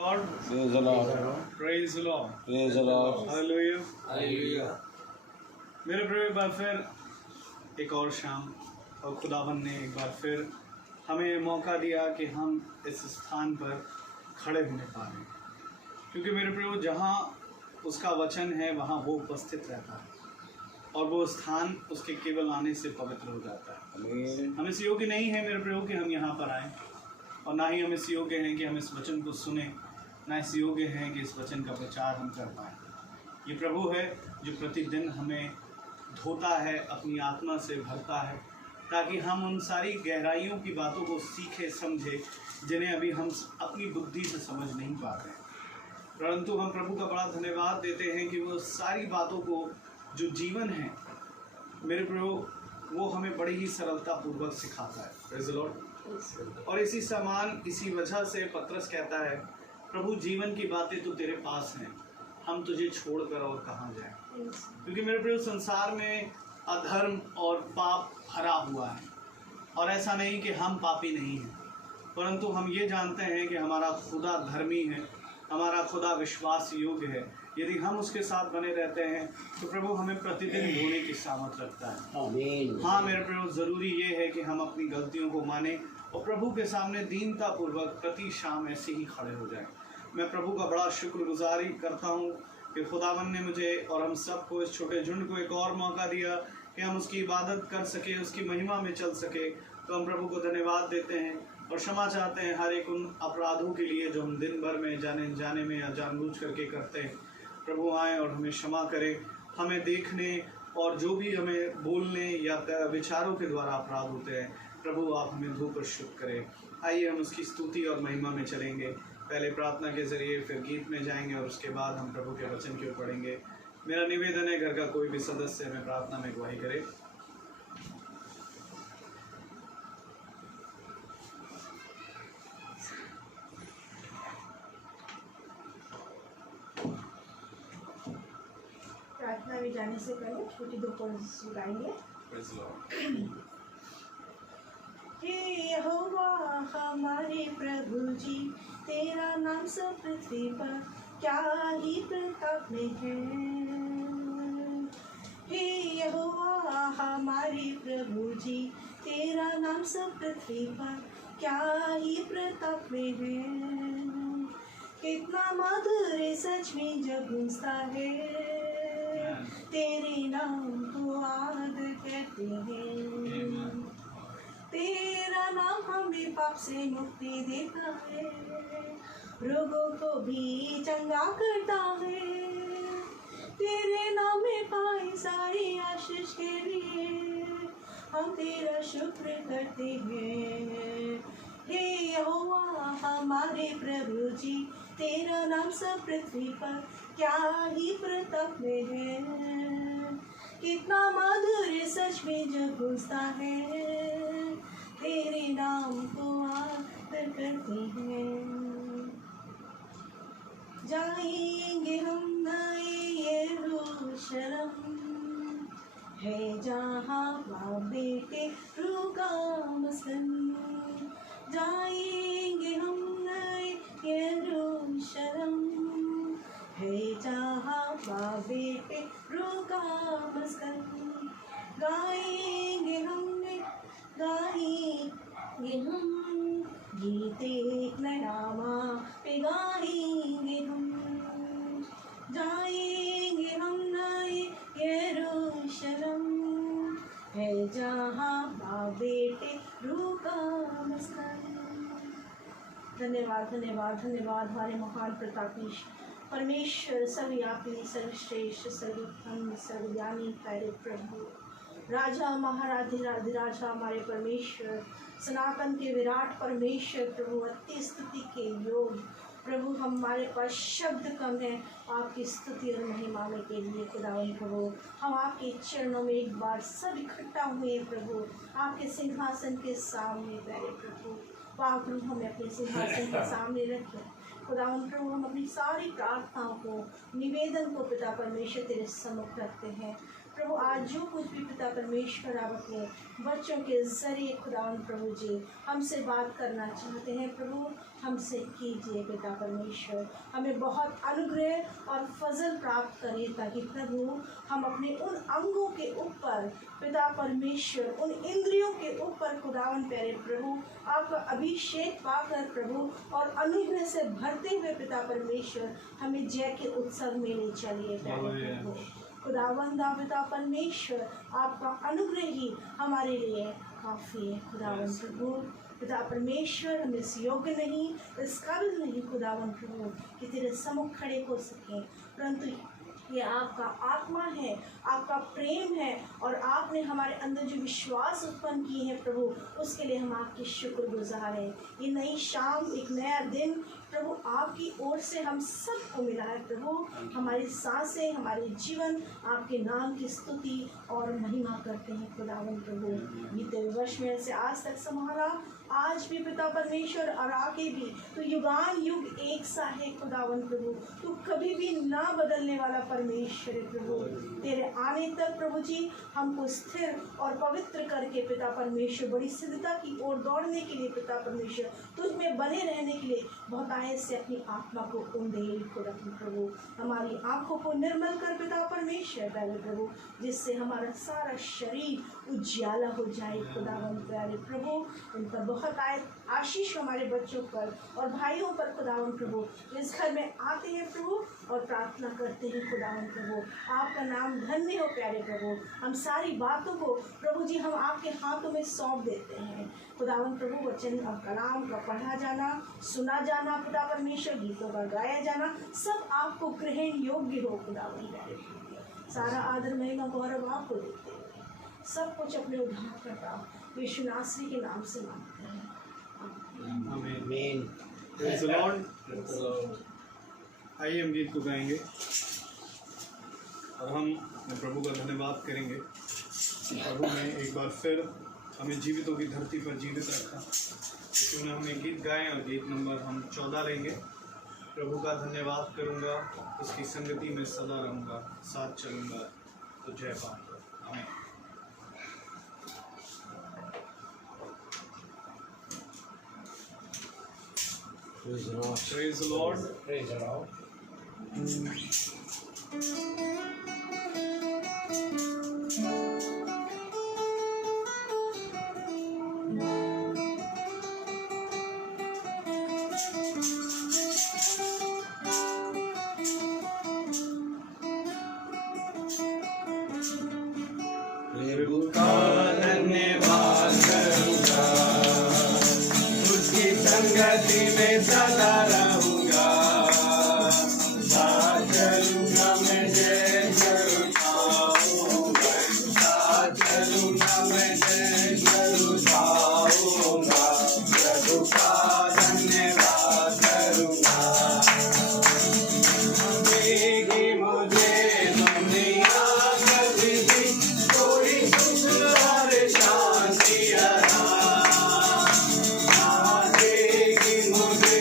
Lord, Praise the Lord. praise the Lord. Praise the Lord. Hallelujah. Hallelujah. मेरे प्रिय, एक बार फिर एक और शाम और खुदावन ने एक बार फिर हमें मौका दिया कि हम इस स्थान पर खड़े होने पा रहे हैं, क्योंकि मेरे प्रिय जहाँ उसका वचन है वहाँ वो उपस्थित रहता है और वो स्थान उसके केवल आने से पवित्र हो जाता है। आमीन। हम इस योग्य नहीं है मेरे प्रिय कि हम यहाँ पर आएँ, और ना ही हम इस योग्य हैं कि हम इस वचन को सुने, ना इस योग्य हैं कि इस वचन का प्रचार हम कर पाएँ। ये प्रभु है जो प्रतिदिन हमें धोता है, अपनी आत्मा से भरता है, ताकि हम उन सारी गहराइयों की बातों को सीखे समझे जिन्हें अभी हम अपनी बुद्धि से समझ नहीं पाते हैं। परंतु हम प्रभु का बड़ा धन्यवाद देते हैं कि वो सारी बातों को जो जीवन है मेरे प्रभु, वो हमें बड़ी ही सरलतापूर्वक सिखाता है। Praise the Lord. और इसी समान इसी वजह से पतरस कहता है, प्रभु जीवन की बातें तो तेरे पास हैं, हम तुझे छोड़कर और कहाँ जाएं। क्योंकि मेरे प्रिय संसार में अधर्म और पाप भरा हुआ है, और ऐसा नहीं कि हम पापी नहीं हैं, परंतु हम ये जानते हैं कि हमारा खुदा धर्मी है, हमारा खुदा विश्वास योग्य है। यदि हम उसके साथ बने रहते हैं तो प्रभु हमें प्रतिदिन धोने की सामर्थ रखता है। आमीन। हाँ मेरे प्रभु, ज़रूरी ये है कि हम अपनी गलतियों को माने और प्रभु के सामने दीनतापूर्वक प्रति शाम ऐसे ही खड़े हो जाएं। मैं प्रभु का बड़ा शुक्रगुजारी करता हूँ कि खुदावन ने मुझे और हम सबको, इस छोटे झुंड को एक और मौका दिया कि हम उसकी इबादत कर सके, उसकी महिमा में चल सके। तो हम प्रभु को धन्यवाद देते हैं और क्षमा चाहते हैं हर एक उन अपराधों के लिए जो हम दिन भर में जाने जाने में या जानबूझ करके करते हैं। प्रभु आए और हमें क्षमा करें, हमें देखने और जो भी हमें बोलने या विचारों के द्वारा अपराध होते हैं, प्रभु आप हमें धोकर शुद्ध करें। आइए हम उसकी स्तुति और महिमा में चलेंगे। पहले प्रार्थना के ज़रिए, फिर गीत में जाएंगे और उसके बाद हम प्रभु के वचन की ओर पढ़ेंगे। मेरा निवेदन है घर का कोई भी सदस्य हमें प्रार्थना में अगुवाई करे। प्रार्थना में जाने से पहले छोटी दो पद सुनाएंगे। हे यहोवा हमारे प्रभु जी, तेरा नाम सब पृथ्वी पर क्या ही प्रताप में है। हे यहोवा हमारे प्रभु जी, तेरा नाम सब पृथ्वी पर क्या ही प्रताप में है। कितना मधुर सच में जब गूंजता है, तेरे नाम को आद कहते हैं। तेरा नाम हमें पाप से मुक्ति देता है, रोगों को भी चंगा करता है। तेरे नाम में पाई सारी आशीष के लिए हम तेरा शुक्र करते हैं। हे यहोवा हमारे प्रभु जी, तेरा नाम सब पृथ्वी पर क्या ही प्रताप में है। कितना मधुर सच में जब गूंजता है, तेरे नाम को आदर करते हैं। जाएंगे हम नए यरूशलेम, है जहाँ बाप बेटे रूह का मस्कन। जाएंगे हम नए यरूशलेम, है जहाँ बाप बेटे रूह का मस्कन। गाएंगे हम गीत एक नया पे गाएंगे हम। जाएंगे हम नए यरूशलेम, है जहाँ बाप बेटे रूह का मस्कन। धन्यवाद धन्यवाद धन्यवाद हमारे महान प्रतापी परमेश्वर, सर्वव्यापी, सर्वश्रेष्ठ, सर्वोत्तम, सर्वज्ञानी, प्यारे प्रभु, राजा महाराधिराधिराजा हमारे परमेश्वर, सनातन के विराट परमेश्वर प्रभु, अति स्तुति के योग प्रभु। हमारे पास शब्द कम है आपकी स्तुति और महिमा में के लिए। खुदावन प्रभु, हम आपके चरणों में एक बार सब इकट्ठा हुए प्रभु, आपके सिंहासन के सामने प्यारे प्रभु। वाह प्रभु, हमें अपने सिंहासन के सामने रखें। खुदावन प्रभु, हम अपनी सारी प्रार्थनाओं को, निवेदन को पिता परमेश्वर तेरे सम्मुख रखते हैं। प्रभु आज जो कुछ भी पिता परमेश्वर आप अपने बच्चों के जरिए खुदावन प्रभु जी हमसे बात करना चाहते हैं, प्रभु हमसे कीजिए पिता परमेश्वर। हमें बहुत अनुग्रह और फजल प्राप्त करिए ताकि प्रभु हम अपने उन अंगों के ऊपर पिता परमेश्वर, उन इंद्रियों के ऊपर खुदावन प्यारे प्रभु आपका अभिषेक पाकर प्रभु और अनुग्रह से भरते हुए पिता परमेश्वर हमें जय के उत्सव में ले चलिए प्यारे प्रभु। खुदावंदा पिता परमेश्वर आपका अनुग्रह ही हमारे लिए काफ़ी है खुदावन प्रभु। पिता परमेश्वर हम इस योग्य नहीं, इस काबिल नहीं खुदावन प्रभु कि तेरे सम्मुख खड़े हो सकें, परंतु ये आपका आत्मा है, आपका प्रेम है और आपने हमारे अंदर जो विश्वास उत्पन्न किए हैं प्रभु उसके लिए हम आपके शुक्रगुजार हैं। ये नई शाम, एक नया दिन प्रभु आपकी ओर से हम सबको मिला है प्रभु। हमारी सांसें, हमारे जीवन आपके नाम की स्तुति और महिमा करते हैं खुदावन प्रभु। बीते वर्ष में से आज तक संभाला, आज भी पिता परमेश्वर और आगे भी तो युगान युग एक सा है खुदावन प्रभु। तू कभी भी ना बदलने वाला परमेश्वर है प्रभु। तेरे आने तक प्रभु जी हमको स्थिर और पवित्र करके पिता परमेश्वर बड़ी सिद्धता की ओर दौड़ने के लिए पिता परमेश्वर तुझ में बने रहने के लिए बहुत आयत से अपनी आत्मा को उंडेल खुदावन प्रभु। हमारी आंखों को निर्मल कर पिता परमेश्वर प्यारे प्रभु, जिससे हमारा सारा शरीर उज्याला हो जाए खुदावन प्यारे प्रभु। उन पर बहुत आशीष हमारे बच्चों पर और भाइयों पर खुदावन प्रभु इस घर में आते हैं प्रभु और प्रार्थना करते हैं खुदावन प्रभु। आपका नाम धन्य हो प्यारे प्रभु। हम सारी बातों को प्रभु जी हम आपके हाथों में सौंप देते हैं खुदावन प्रभु। वचन और कलाम का पढ़ा जाना, सुना जाना पिता परमेश्वर, गीतों का गाया जाना सब आपको ग्रहण योग्य हो खुदावन प्यारे प्रभु। सारा आदर महिमा गौरव आपको देते हैं, सब कुछ अपने उद्धारकर्ता यीशु नासरी के नाम से मांगते हैं, आमीन। Praise the Lord. आइए हम गीत को गाएंगे और हम प्रभु का धन्यवाद करेंगे। प्रभु ने एक बार फिर हमें जीवितों की धरती पर जीवित रखा, क्योंकि हमने गीत गाए और गीत नंबर हम 14 लेंगे। प्रभु का धन्यवाद करूंगा, उसकी संगति में सदा रहूंगा, साथ चलूंगा तो जय पाऊंगा। आमीन। Praise the Lord. Praise the Lord. Praise the Lord. प्रभु का धन्यवाद करूंगा, उसकी संगति में सदा रहूंगा, साथ चलूंगा मैं जय करूंगा, साथ चलूंगा मैं जय करूंगा, प्रभु का धन्यवाद करूंगा। देगी मुझे दुनिया कभी भी कोई सुख और शांति आराम, देगी मुझे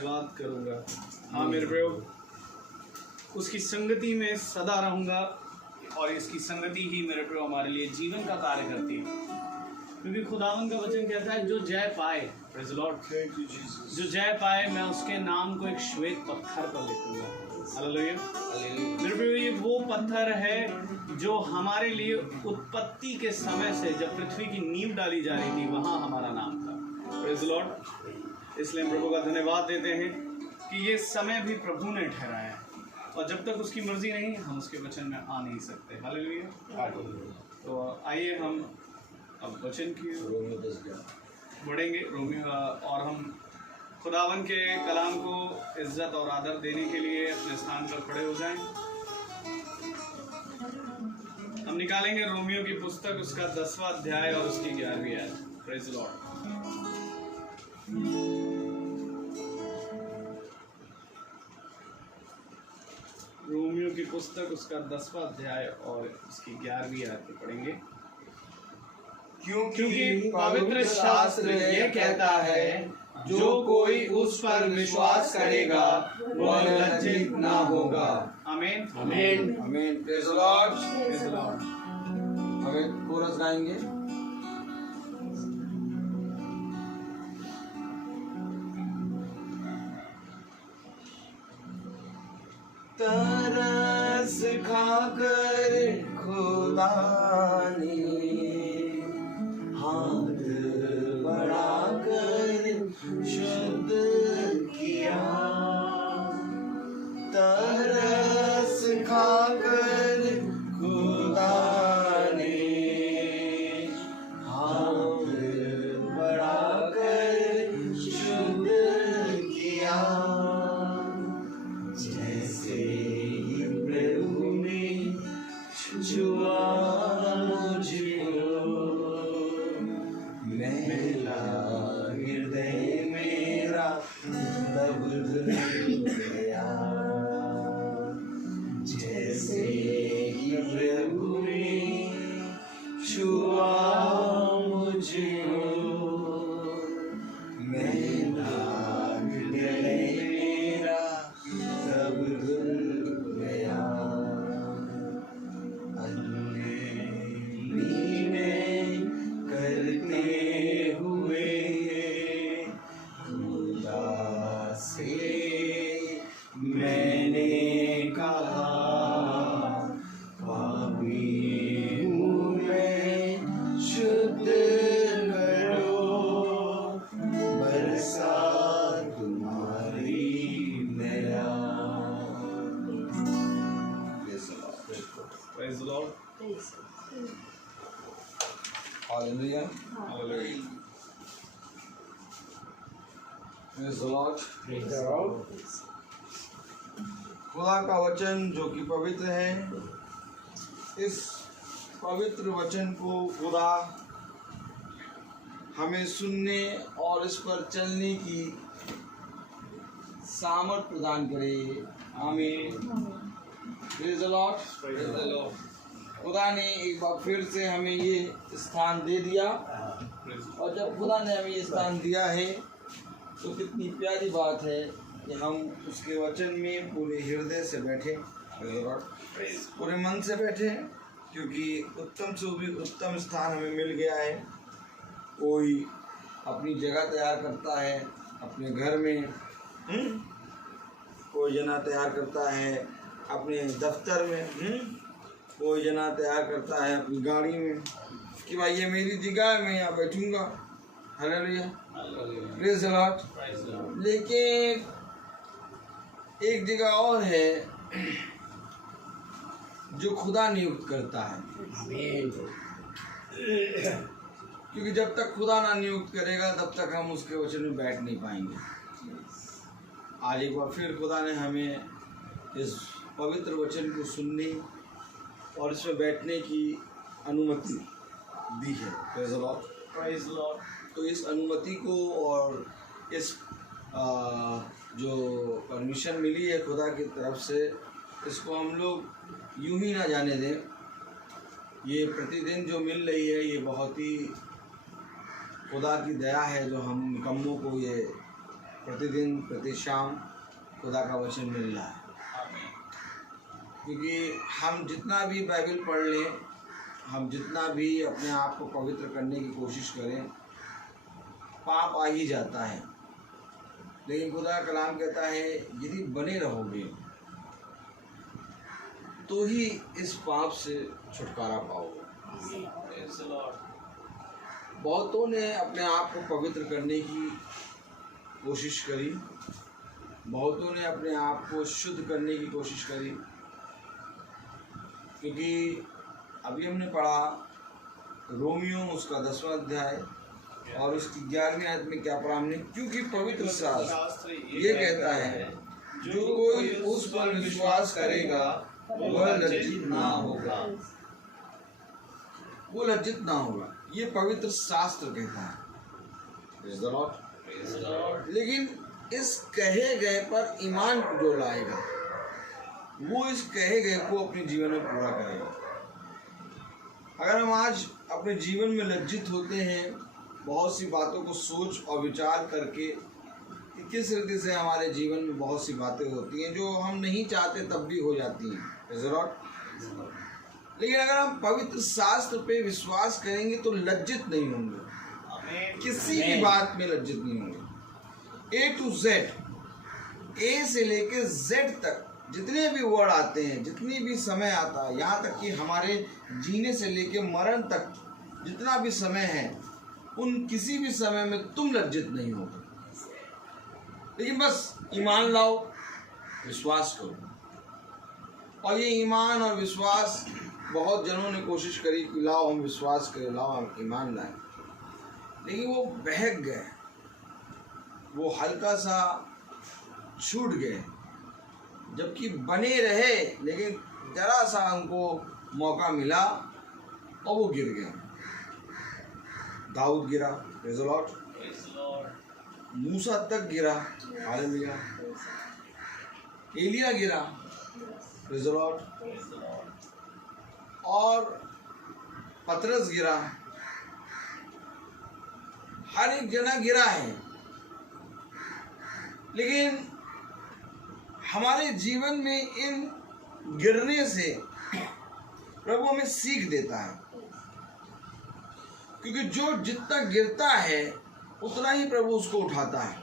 धन्यवाद करूँगा। हाँ मेरे प्रभु, उसकी संगति में सदा रहूँगा और इसकी संगति ही मेरे प्रभु हमारे लिए जीवन का कार्य करती है, क्योंकि खुदावन का वचन कहता है जो जय पाए, प्रेज़ द लॉर्ड, जो जय पाए मैं उसके नाम को एक श्वेत पत्थर पर लिखूंगा। हालेलुया। मेरे प्रभु ये वो पत्थर है जो हमारे लिए उत्पत्ति के समय से जब पृथ्वी की नींव डाली जा रही थी वहाँ हमारा नाम था। Praise the Lord. इसलिए हम प्रभु का धन्यवाद देते हैं कि ये समय भी प्रभु ने ठहराया है और जब तक उसकी मर्जी नहीं हम उसके वचन में आ नहीं सकते। हालेलुया। तो आइए हम अब वचन की बढ़ेंगे रोमियो, और हम खुदावन के कलाम को इज्जत और आदर देने के लिए अपने स्थान पर खड़े हो जाएं। हम निकालेंगे रोमियो की पुस्तक, उसका 10वां अध्याय और उसकी 11वीं आयत। Praise the Lord. रोमियो की पुस्तक, उसका 10वां अध्याय और उसकी 11वीं आयत पढ़ेंगे। क्योंकि पवित्र शास्त्र ये कहता है, जो कोई उस पर विश्वास करेगा वह लज्जित ना होगा। आमीन। आमीन। आमीन। Praise the Lord. Praise the Lord. हमें कोरस गाएंगे। तरस खाकर खुदा ने हाथ बढ़ाकर शुद्ध किया, तरस खाकर खुदा ने हाथ बढ़ाकर शुद्ध किया। जैसे ही प्रभु ने छुआ मुझको, मेरा हृदय मेरा तब गया। जैसे ही प्रभु ने छुआ मुझको, मेरा हृदय मेरा तब गया। करते हुए खुदा से मैंने कहा, पापी हूँ मैं, शुद्ध करो, बरसा तुम्हारी दया। Praise the Lord. Hallelujah. Hallelujah. Praise the Lord. खुदा का वचन जो कि पवित्र है, इस पवित्र वचन को खुदा हमें सुनने और इस पर चलने की सामर्थ प्रदान करे। आमीन। Praise the Lord. Praise the Lord. खुदा ने एक बार फिर से हमें ये स्थान दे दिया, और जब खुदा ने हमें ये स्थान दिया है तो कितनी प्यारी बात है कि हम उसके वचन में पूरे हृदय से बैठे, पूरे मन से बैठे, क्योंकि उत्तम से भी उत्तम स्थान हमें मिल गया है। कोई अपनी जगह तैयार करता है अपने घर में, कोई जना तैयार करता है अपने दफ्तर में, कोई जना तैयार करता है अपनी गाड़ी में कि भाई ये मेरी जगह है, मैं यहाँ बैठूंगा। हालेलुया। Praise the Lord. लेकिन एक जगह और है जो खुदा नियुक्त करता है, क्योंकि जब तक खुदा ना नियुक्त करेगा तब तक हम उसके वचन में बैठ नहीं पाएंगे। आज एक बार फिर खुदा ने हमें इस पवित्र वचन को सुनने और इसमें बैठने की अनुमति दी है। Praise the Lord. Praise the Lord. तो इस अनुमति को और इस जो परमिशन मिली है खुदा की तरफ से, इसको हम लोग यूं ही ना जाने दें। ये प्रतिदिन जो मिल रही है ये बहुत ही खुदा की दया है, जो हम निकम्मों को ये प्रतिदिन प्रति शाम खुदा का वचन मिल रहा है। क्योंकि हम जितना भी बाइबल पढ़ लें, हम जितना भी अपने आप को पवित्र करने की कोशिश करें, पाप आ ही जाता है। लेकिन खुदा का कलाम कहता है यदि बने रहोगे तो ही इस पाप से छुटकारा पाओगे। बहुतों ने अपने आप को पवित्र करने की कोशिश करी, बहुतों ने अपने आप को शुद्ध करने की कोशिश करी। क्योंकि अभी हमने पढ़ा रोमियो उसका 10वां अध्याय और उसकी 11वीं आयत में क्या पढ़ा हमने, क्योंकि पवित्र शास्त्र ये कहता है जो कोई उस पर विश्वास करेगा वह लज्जित ना होगा, वो लज्जित ना होगा। ये पवित्र शास्त्र कहता है। Praise the Lord। लेकिन इस कहे गए पर ईमान जो लाएगा वो इस कहे गए को अपने जीवन में पूरा करेगा। अगर हम आज अपने जीवन में लज्जित होते हैं बहुत सी बातों को सोच और विचार करके कि किस रीति से हमारे जीवन में बहुत सी बातें होती हैं जो हम नहीं चाहते तब भी हो जाती हैं, लेकिन अगर हम पवित्र शास्त्र पे विश्वास करेंगे तो लज्जित नहीं होंगे, किसी भी बात में लज्जित नहीं होंगे। A to Z, A से लेके Z तक जितने भी वर्ड आते हैं, जितनी भी समय आता है, यहाँ तक कि हमारे जीने से लेके मरण तक जितना भी समय है, उन किसी भी समय में तुम लज्जित नहीं होगे। लेकिन बस ईमान लाओ, विश्वास करो। और ये ईमान और विश्वास बहुत जनों ने कोशिश करी कि लाओ हम विश्वास करें, लाओ हम ईमान लाएं, लेकिन वो बहक गए, वो हल्का सा छूट गए। जबकि बने रहे लेकिन जरा सा उनको मौका मिला और वो गिर गए। दाऊद गिरा, प्रेज़ द लॉर्ड। मूसा तक गिरा, हालेलुया। एलिया गिरा, प्रेज़ द लॉर्ड। और पतरस गिरा, हर एक जना गिरा है। लेकिन हमारे जीवन में इन गिरने से प्रभु हमें सीख देता है, क्योंकि जो जितना गिरता है उतना ही प्रभु उसको उठाता है।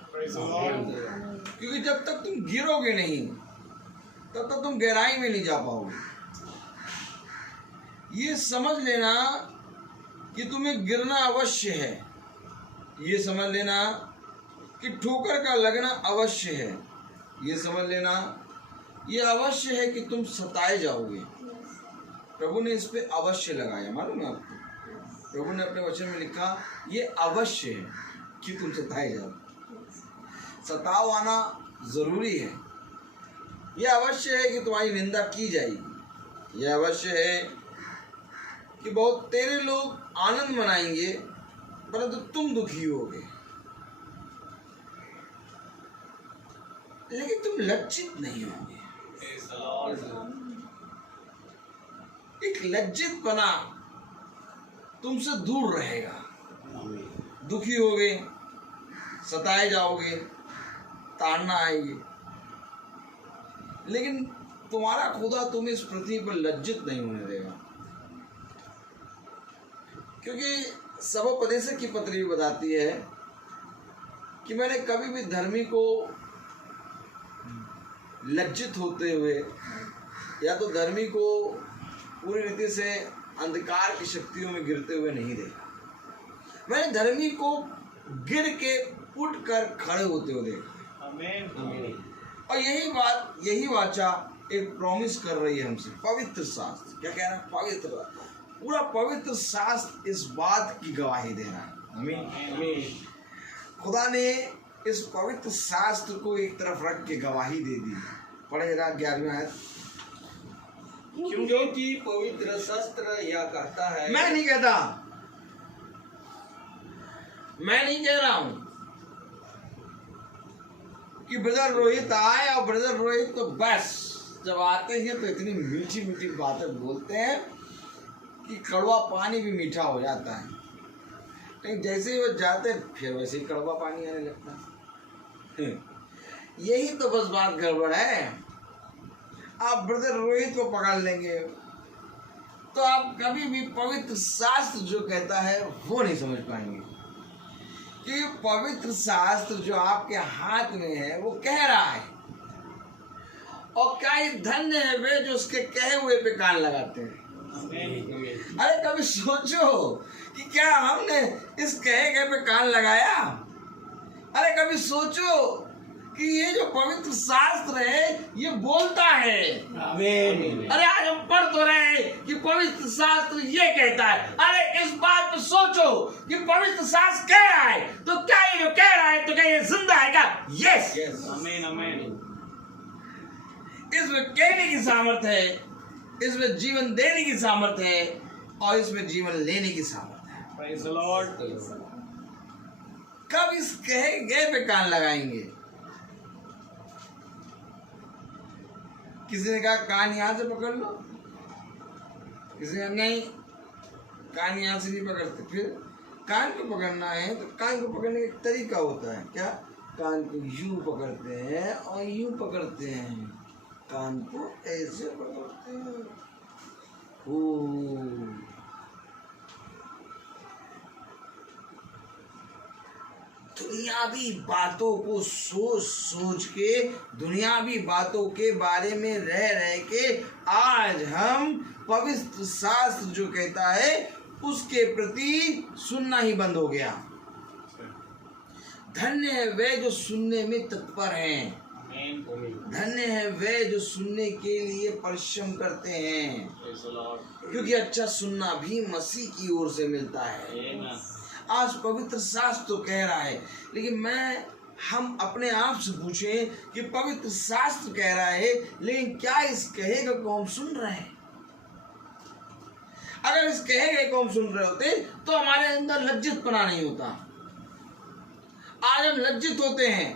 क्योंकि जब तक तुम गिरोगे नहीं तब तक तुम गहराई में नहीं जा पाओगे। ये समझ लेना कि तुम्हें गिरना अवश्य है, ये समझ लेना कि ठोकर का लगना अवश्य है, ये समझ लेना ये अवश्य है कि तुम सताए जाओगे। प्रभु ने इस पे अवश्य लगाया, मालूम है आपको? प्रभु ने अपने वचन में लिखा ये अवश्य है कि तुम सताए जाओ। सताव आना जरूरी है। यह अवश्य है कि तुम्हारी निंदा की जाएगी। यह अवश्य है कि बहुत तेरे लोग आनंद मनाएंगे परंतु तुम दुखी होगे, लेकिन तुम लज्जित नहीं होगे। एक लज्जित बना तुमसे दूर रहेगा। दुखी होगे, सताए जाओगे, ताड़ना आएगी, लेकिन तुम्हारा खुदा तुम्हें इस पृथ्वी पर लज्जित नहीं होने देगा। क्योंकि सबोपदेशक की पत्री बताती है कि मैंने कभी भी धर्मी को लज्जित होते हुए या तो धर्मी को पूरी रीति से अंधकार की शक्तियों में गिरते हुए नहीं देखा। मैंने धर्मी को गिर के उठ कर खड़े होते हुए देखा। आमीन। और यही वाचा एक प्रॉमिस कर रही है हमसे। पवित्र शास्त्र क्या कह रहा है? पवित्र, पूरा पवित्र शास्त्र इस बात की गवाही दे रहा है। आमीन। खुदा ने इस पवित्र शास्त्र को एक तरफ रख के गवाही दे दी। पढ़े जरा 11वीं आयत। क्योंकि पवित्र शास्त्र यह कहता है, मैं नहीं कह रहा हूं कि ब्रदर रोहित आए और ब्रदर रोहित तो बस जब आते हैं तो इतनी मीठी मीठी बातें बोलते हैं कि कड़वा पानी भी मीठा हो जाता है, लेकिन जैसे ही वो जाते फिर वैसे ही कड़वा पानी आने लगता है। यही तो बस बात गड़बड़ है। आप ब्रदर रोहित को पकड़ लेंगे तो आप कभी भी पवित्र शास्त्र जो कहता है वो नहीं समझ पाएंगे, क्योंकि पवित्र शास्त्र जो आपके हाथ में है वो कह रहा है, और क्या ही धन्य है वे जो उसके कहे हुए पे कान लगाते हैं। अरे कभी सोचो कि क्या हमने इस कहे गए पे कान लगाया? अरे कभी सोचो कि ये जो पवित्र शास्त्र है ये बोलता है। आमीन। अरे आज हम पढ़ तो रहे हैं कि पवित्र शास्त्र ये कहता है। अरे इस बात पे सोचो कि पवित्र शास्त्र कह रहा है, तो क्या ये जो कह रहा है तो क्या ये जिंदा है क्या? यस। आमीन आमीन। इसमें कहने की सामर्थ्य है, इसमें जीवन देने की सामर्थ्य है, और इसमें जीवन लेने की सामर्थ्य है। Praise the Lord. कब इस कहे गए पे कान लगाएंगे? किसी ने कहा कान यहां से पकड़ लो, किसी ने नहीं, कान यहां से नहीं पकड़ते। फिर कान को पकड़ना है तो कान को पकड़ने का एक तरीका होता है। क्या? कान को यूं पकड़ते हैं और यूं पकड़ते हैं, कान को ऐसे पकड़ते हैं। दुनियावी बातों को सोच सोच के, दुनियावी बातों के बारे में रह रह के आज हम पवित्र शास्त्र जो कहता है उसके प्रति सुनना ही बंद हो गया। धन्य है वे जो सुनने में तत्पर हैं, धन्य है वे जो सुनने के लिए परिश्रम करते हैं, क्योंकि अच्छा सुनना भी मसीह की ओर से मिलता है। आज पवित्र शास्त्र तो कह रहा है, लेकिन हम अपने आप से पूछें कि पवित्र शास्त्र कह रहा है, लेकिन क्या इस कहेगा को हम सुन रहे हैं? अगर इस कहेगा को हम सुन रहे होते तो हमारे अंदर लज्जितपना नहीं होता। आज हम लज्जित होते हैं,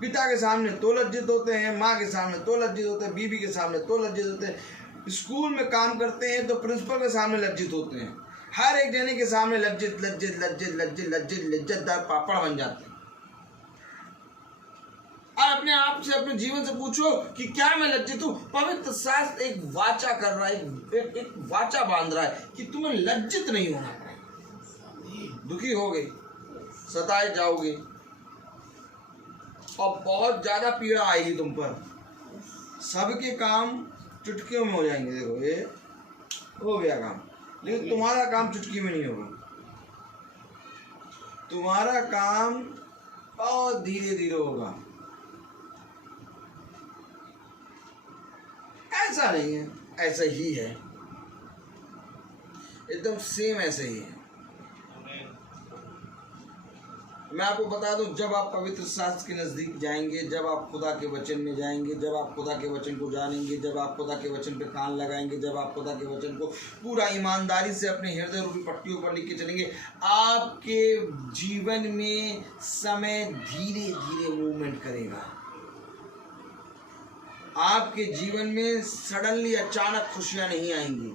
पिता के सामने तो लज्जित होते हैं, माँ के सामने तो लज्जित होते हैं, बीवी के सामने तो लज्जित होते हैं, स्कूल में काम करते हैं तो प्रिंसिपल के सामने लज्जित होते हैं, हर एक जने के सामने लज्जित लज्जित लज्जित लज्जित लज्जित लिज्जतदार पापड़ बन जाते हैं। और अपने आप से, अपने जीवन से पूछो कि क्या मैं लज्जित हूँ? पवित्र शास्त्र एक वाचा कर रहा है, एक वाचा बांध रहा है कि तुम्हें लज्जित नहीं होना पड़ेगा। दुखी होगे, सताए जाओगे और बहुत ज्यादा पीड़ा आएगी तुम पर। सबके काम चुटकियों में हो जाएंगे। देखो ये हो गया काम, लेकिन तुम्हारा काम चुटकी में नहीं होगा। तुम्हारा काम बहुत धीरे धीरे होगा। ऐसा नहीं है, ऐसा ही है, एकदम सेम ऐसे ही है। मैं आपको बता दूं, जब आप पवित्र शास्त्र के नजदीक जाएंगे, जब आप खुदा के वचन में जाएंगे, जब आप खुदा के वचन को जानेंगे, जब आप खुदा के वचन पे कान लगाएंगे, जब आप खुदा के वचन को पूरा ईमानदारी से अपने हृदय रूपी पट्टियों पर लिख के चलेंगे, आपके जीवन में समय धीरे धीरे मूवमेंट करेगा। आपके जीवन में सडनली अचानक खुशियां नहीं आएंगी।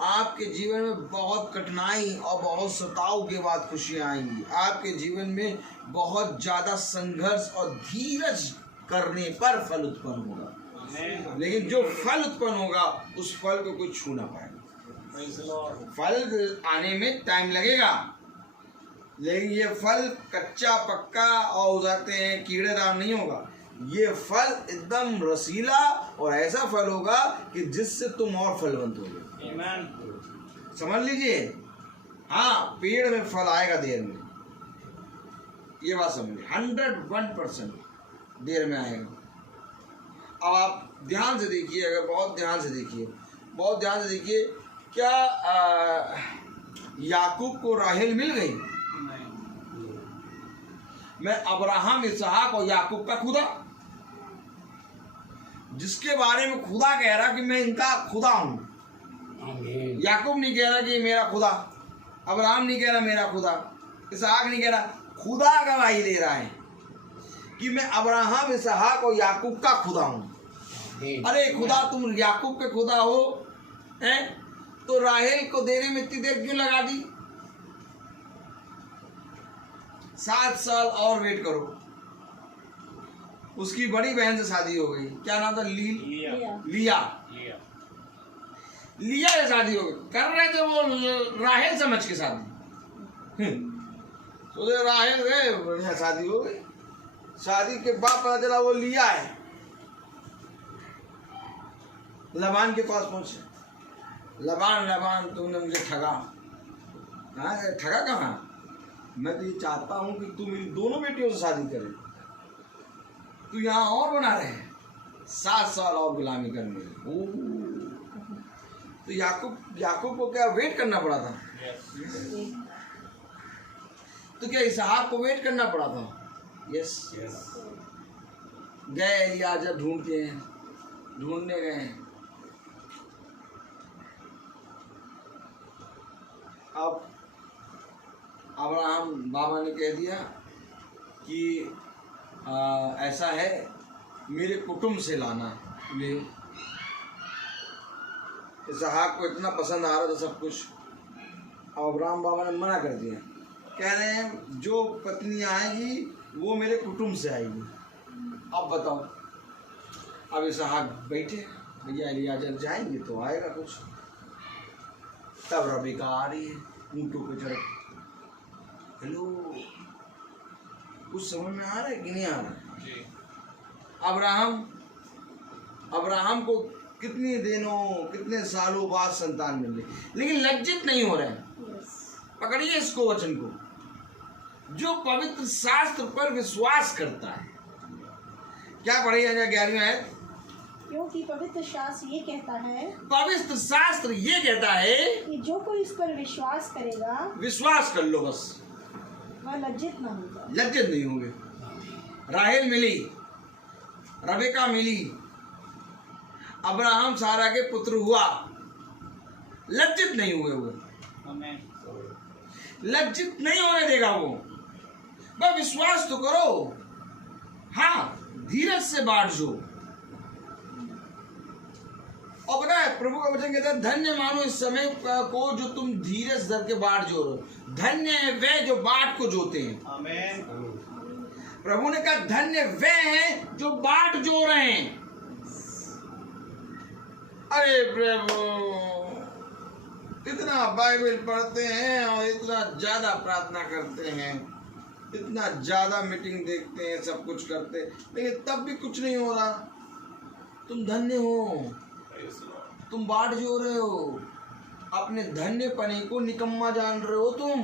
आपके जीवन में बहुत कठिनाई और बहुत सताव के बाद खुशियां आएंगी। आपके जीवन में बहुत ज्यादा संघर्ष और धीरज करने पर फल उत्पन्न होगा, लेकिन जो फल उत्पन्न होगा उस फल को कोई छू ना पाएगा। फल आने में टाइम लगेगा, लेकिन ये फल कच्चा पक्का और हो जाते हैं कीड़ेदार नहीं होगा। ये फल एकदम रसीला और ऐसा फल होगा कि जिससे तुम और फलवंत होगे। समझ लीजिए, हाँ, पेड़ में फल आएगा देर में, ये बात समझिए, 101% देर में आएगा। अब आप ध्यान से देखिए, अगर बहुत ध्यान से देखिए, बहुत ध्यान से देखिए, क्या याकूब को राहेल मिल गई? मैं अब्राहम, इसहाक और याकूब का खुदा, जिसके बारे में खुदा कह रहा कि मैं इनका खुदा हूं। याकूब नहीं कह रहा कि मेरा खुदा, अब्राहम नहीं कह रहा मेरा खुदा, इसहाक नहीं कह रहा, खुदा गवाही दे रहा है कि मैं अब्राहम, इसहाक और याकूब का खुदा हूं। अरे खुदा, तुम याकूब के खुदा हो हैं, तो राहेल को देने में इतनी देर क्यों लगा दी? 7 साल और वेट करो, उसकी बड़ी बहन से शादी हो गई, क्या नाम था? लिया लिया लिया लिया से शादी हो गई। कर रहे थे वो राहेल समझ के शादी, तो राहेल गए, बढ़िया शादी हो गई। शादी के बाद पता चला वो लिया है। लबान के पास पहुंचे, लबान तुमने मुझे ठगा। हाँ, ठगा कहाँ? मैं तो ये चाहता हूँ कि तू मेरी दोनों बेटियों से शादी करे, तू यहाँ और बना रहे 7 साल और गुलामी करने। तो याकूब को क्या वेट करना पड़ा था? तो क्या इसहाक को वेट करना पड़ा था? यस। गए एलियाजर ढूंढने गए। अब अब्राहम बाबा ने कह दिया कि ऐसा है, मेरे कुटुंब से लाना। ले, इसहाक को इतना पसंद आ रहा था सब कुछ। अब अब्राहम बाबा ने मना कर दिया, कह रहे हैं जो पत्नी आएगी वो मेरे कुटुंब से आएगी। अब बताओ, अब इसहाक बैठे, भैया एलियाजर जाएंगे तो आएगा कुछ। तब रबिका आ रही है ऊँटों पे चढ़। हेलो, कुछ समझ में आ रहा है कि नहीं आ रहा? जी। अब्राहम को कितने दिनों, कितने सालों बाद संतान मिल गई, लेकिन लज्जित नहीं हो रहे हैं। पकड़िए इसको, वचन को। जो पवित्र शास्त्र पर विश्वास करता है, क्या पढ़िए 11वीं आयत? क्योंकि पवित्र शास्त्र ये कहता है, पवित्र शास्त्र ये कहता है कि जो कोई इस पर विश्वास करेगा, विश्वास कर लो बस, वह लज्जित न होगा। लज्जित नहीं होंगे। राहेल मिली, रबेका मिली, अब्राहम सारा के पुत्र हुआ, लज्जित नहीं हुए वो। आमीन। लज्जित नहीं होने देगा वो। बस विश्वास तो करो। हाँ, धीरज से बांट जो। और पता है प्रभु का वचन कहता है, धन्य मानो इस समय को जो तुम धीरज धर के बाट जोड़ो। धन्य है वे जो बाट को जोते हैं। आमीन। प्रभु ने कहा धन्य वे हैं जो बाट जो रहे हैं। अरे प्रभु, इतना बाइबल पढ़ते हैं और इतना ज्यादा प्रार्थना करते हैं, इतना ज्यादा मीटिंग देखते हैं, सब कुछ करते हैं, लेकिन तब भी कुछ नहीं हो रहा। तुम धन्य हो, तुम बाट जो रहे हो। अपने धन्य पने को निकम्मा जान रहे हो तुम।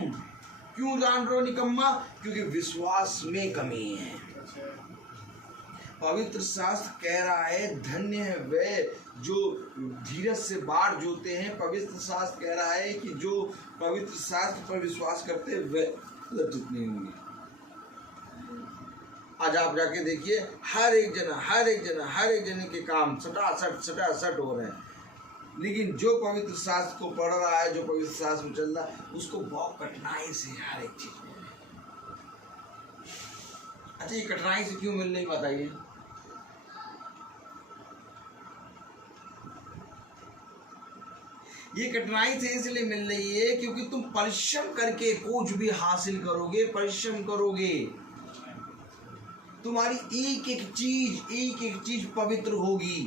क्यों जान रहे हो निकम्मा? क्योंकि विश्वास में कमी है। पवित्र शास्त्र कह रहा है धन्य है वे जो धीरज से बाट जोते हैं। पवित्र शास्त्र कह रहा है कि जो पवित्र शास्त्र पर विश्वास करते हैं वे लज्जित नहीं होंगे। आज आप जाके देखिए, हर एक जने के काम सटासट हो रहे हैं, लेकिन जो पवित्र शास्त्र को पढ़ रहा है, जो पवित्र शास्त्र में चल रहा है, उसको बहुत कठिनाई से हर एक चीज मिल रही है। अच्छा, ये कठिनाई से क्यों मिल रही बताइए? ये कठिनाई से इसलिए मिल रही है क्योंकि तुम परिश्रम करके कुछ भी हासिल करोगे, परिश्रम करोगे, तुम्हारी एक एक चीज पवित्र होगी।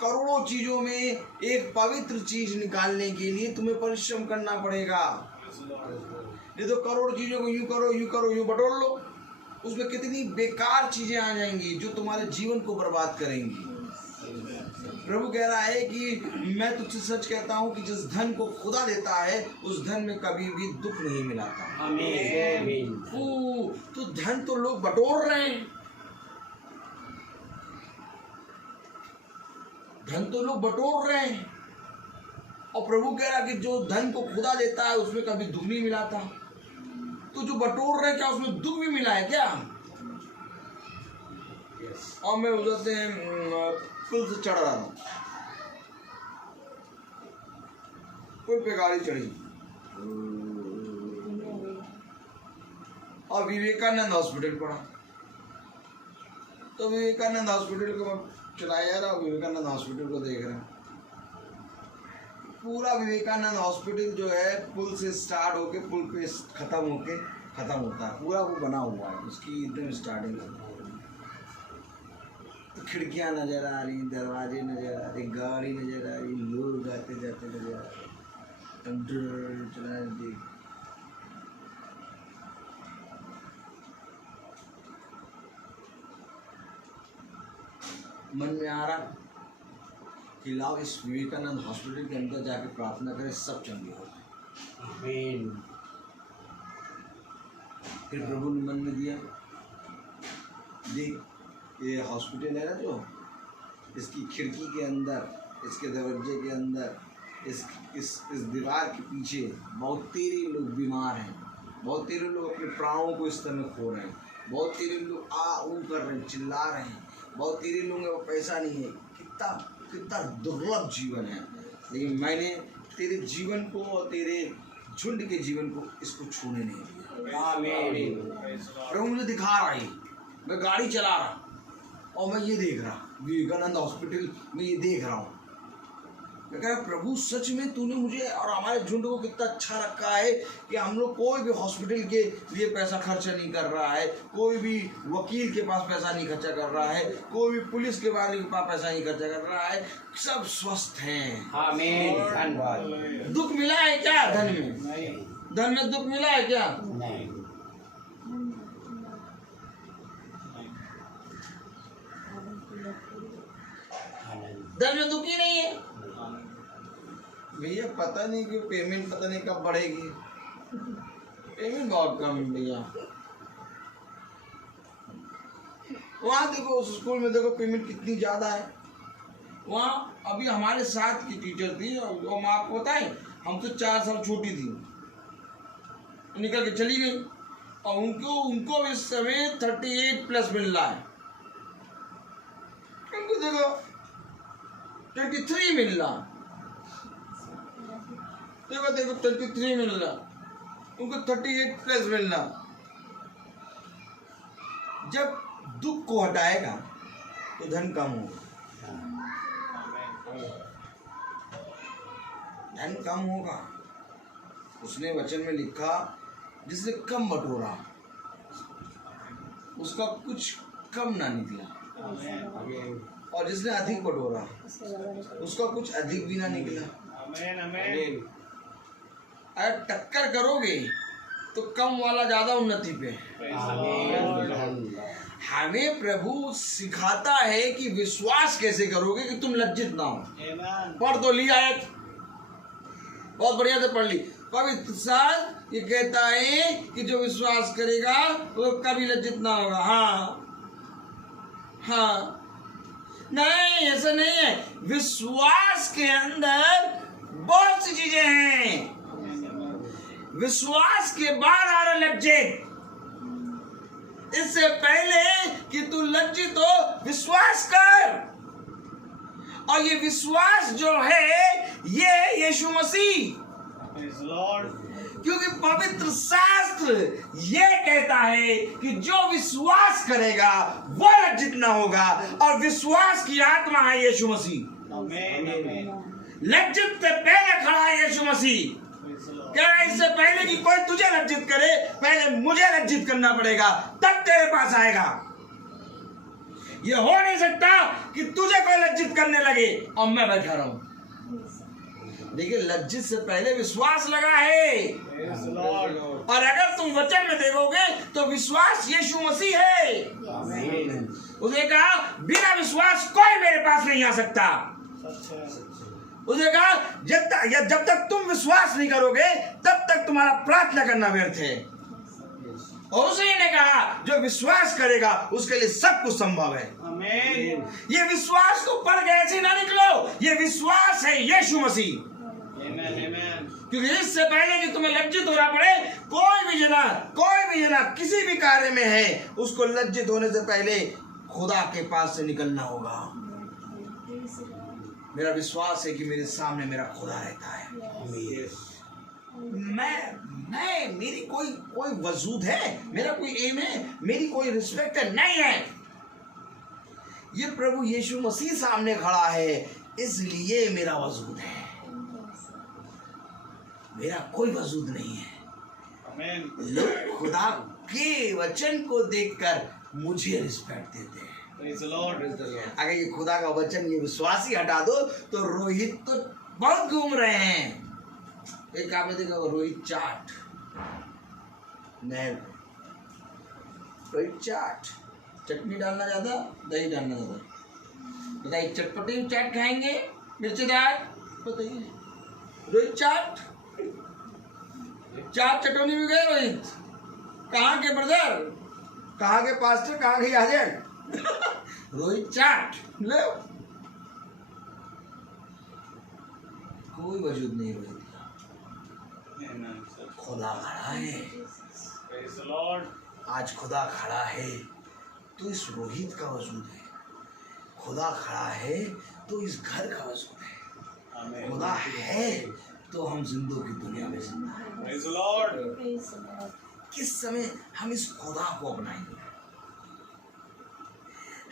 करोड़ों चीजों में एक पवित्र चीज निकालने के लिए तुम्हें परिश्रम करना पड़ेगा। नहीं तो करोड़ चीजों को यूं करो यूं बटोर लो, उसमें कितनी बेकार चीजें आ जाएंगी जो तुम्हारे जीवन को बर्बाद करेंगी। प्रभु कह रहा है कि मैं तुझसे सच कहता हूं कि जिस धन को खुदा देता है उस धन में कभी भी दुख नहीं मिलाता। आमीन। तो धन तो लोग बटोर रहे हैं, धन तो लोग बटोर रहे हैं, और प्रभु कह रहा कि जो धन को खुदा देता है उसमें कभी दुख नहीं मिलाता। तो जो बटोर रहे हैं, क्या उसमें दुख भी मिला है क्या? और मैं उधर से पुल से चढ़ रहा था, पुल पे गाड़ी चढ़ी और विवेकानंद हॉस्पिटल पड़ा। तो विवेकानंद हॉस्पिटल को मैं चलाया जा रहा, विवेकानंद हॉस्पिटल को देख रहे हैं। पूरा विवेकानंद हॉस्पिटल जो है पुल से स्टार्ट होके पुल पे खत्म होके खत्म होता है, पूरा वो बना हुआ है उसकी एकदम स्टार्टिंग। तो खिड़कियाँ नज़र आ रही, दरवाजे नज़र आ रहे, गाड़ी नज़र आ रही, लोग आते जाते नज़र आ रहे, कंप्यूटर चला देख। मन में आ रहा कि लाओ इस विवेकानंद हॉस्पिटल के अंदर जाके प्रार्थना करें, सब चंगे हो जाए। आमीन। फिर प्रभु ने मन में दिया, देख ये हॉस्पिटल है ना, जो इसकी खिड़की के अंदर, इसके दरवाजे के अंदर, इस दीवार के पीछे बहुत तेरे लोग बीमार हैं, बहुत तेरे लोग अपने प्राणों को इस तरह खो रहे हैं, बहुत तेरे लोग आ ऊ कर रहे हैं, चिल्ला रहे हैं, बहुत तेरे लोगों के पैसा नहीं है, कितना दुर्लभ जीवन है। लेकिन मैंने तेरे जीवन को और तेरे झुंड के जीवन को इसको छूने नहीं दिया। आमीन। प्रभु मुझे दिखा रहा है, मैं गाड़ी चला रहा और मैं ये देख रहा, विवेकानंद हॉस्पिटल में ये देख रहा हूँ। मैं कह रहा प्रभु सच में तूने मुझे और हमारे झुंड को कितना अच्छा रखा है कि हम लोग कोई भी हॉस्पिटल के लिए पैसा खर्चा नहीं कर रहा है, कोई भी वकील के पास पैसा नहीं खर्चा कर रहा है, कोई भी पुलिस के वाले के पास पैसा नहीं खर्चा कर रहा है, सब स्वस्थ हैं। आमीन। धन्यवाद। दुख मिला है क्या धन में? धन में दुख मिला है क्या? नहीं। धन में दुख ही नहीं है भैया। पता नहीं कि पेमेंट पता नहीं कब बढ़ेगी, पेमेंट बहुत कम है भैया। वहाँ देखो उस स्कूल में देखो पेमेंट कितनी ज़्यादा है। वहाँ अभी हमारे साथ की टीचर थी, वो आपको पता है हम तो 4 साल छोटी थी, निकल के चली गई और उनको इस समय 38+ मिल रहा है। उनको देखो 23 मिल रहा, देखो 23 मिल रहा, उनको 38+ मिल रहा। जब दुख को हटाएगा तो धन कम होगा, धन कम होगा। उसने वचन में लिखा, जिसने कम बटोरा उसका कुछ कम ना निकला, और जिसने अधिक बटोरा उसका कुछ अधिक भी ना निकला। अगर टक्कर करोगे तो कम वाला ज्यादा उन्नति पे। हमें प्रभु सिखाता है कि विश्वास कैसे करोगे कि तुम लज्जित ना हो। पढ़ तो लिया है, बहुत बढ़िया से पढ़ ली। पवित्र शास्त्र ये कहता है कि जो विश्वास करेगा वो कभी लज्जित ना होगा। हाँ नहीं, ऐसा नहीं है। विश्वास के अंदर बहुत सी चीजें हैं। विश्वास के बाद आ रहा लज्जित। इससे पहले कि तू लज्जित हो, विश्वास कर। और ये विश्वास जो है ये यीशु मसीह, क्योंकि पवित्र शास्त्र ये कहता है कि जो विश्वास करेगा वो लज्जित ना होगा, और विश्वास की आत्मा है यीशु मसीह। लज्जित से पहले खड़ा है यीशु मसीह। क्या इससे पहले कि कोई तुझे लज्जित करे, पहले मुझे लज्जित करना पड़ेगा, तब तेरे पास आएगा। ये हो नहीं सकता कि तुझे कोई लज्जित करने लगे और मैं बैठा रहूं। देखिए, लज्जित से पहले विश्वास लगा है। और अगर तुम वचन में देखोगे तो विश्वास यीशु मसीह है। उसने कहा बिना विश्वास कोई मेरे पास नहीं आ सकता। उसने कहा जब तक तुम विश्वास नहीं करोगे तब तक तुम्हारा प्रार्थना करना व्यर्थ है। और उसी ने कहा जो विश्वास करेगा उसके लिए सब कुछ संभव है। आमीन। ये विश्वास को पढ़ के ऐसे ना निकलो, ये विश्वास है यीशु मसीह। क्योंकि इससे पहले कि तुम्हें लज्जित होना पड़े, कोई भी जना किसी भी कार्य में है, उसको लज्जित होने से पहले खुदा के पास से निकलना होगा। मेरा विश्वास है कि मेरे सामने मेरा खुदा रहता है। मेरी कोई वजूद है, मेरा कोई एम है, मेरी कोई रिस्पेक्ट है नहीं है। ये प्रभु यीशु मसीह सामने खड़ा है, इसलिए मेरा वजूद है। मेरा कोई वजूद नहीं है। आमीन। लोग खुदा के वचन को देखकर मुझे रिस्पेक्ट देते हैं। Praise the Lord. अगर ये खुदा का वचन ये विश्वासी हटा दो तो रोहित तो बहुत घूम रहे हैं। एक आपने देखा रोहित चाट, नहर पे रोहित चाट, चटनी डालना ज्यादा, दही डालना ज्यादा, बताइए चटपटी चाट खाएंगे मिर्चीदार? बताइए रोहित चाट, चाट चटोनी में गए रोहित। कहाँ के ब्रदर, कहाँ के पास्टर, कहाँ के याजक? रोहित चाट ले, कोई वजूद नहीं रोहित का। Amen, sir. खुदा खड़ा है, Praise the Lord. आज खुदा खड़ा है तो इस रोहित का वजूद है, खुदा खड़ा है तो इस घर का वजूद है, Amen. खुदा है तो हम जिंदों की दुनिया में जिंदा है। Praise the Lord. किस समय हम इस खुदा को अपनाएंगे?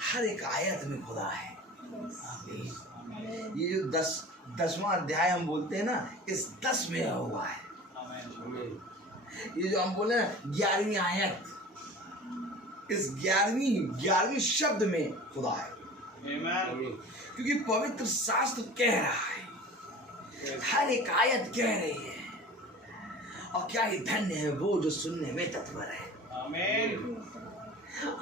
हर एक आयत में खुदा है। ये जो 10वां अध्याय हम बोलते हैं ना, इस 10 में हुआ है। Amen. ये जो हम बोले ना 11वीं आयत, इस 11वीं शब्द में खुदा है। Amen. क्योंकि पवित्र शास्त्र कह रहा है, हर एक आयत कह रही है, और क्या ही धन्य है वो जो सुनने में तत्पर है। Amen.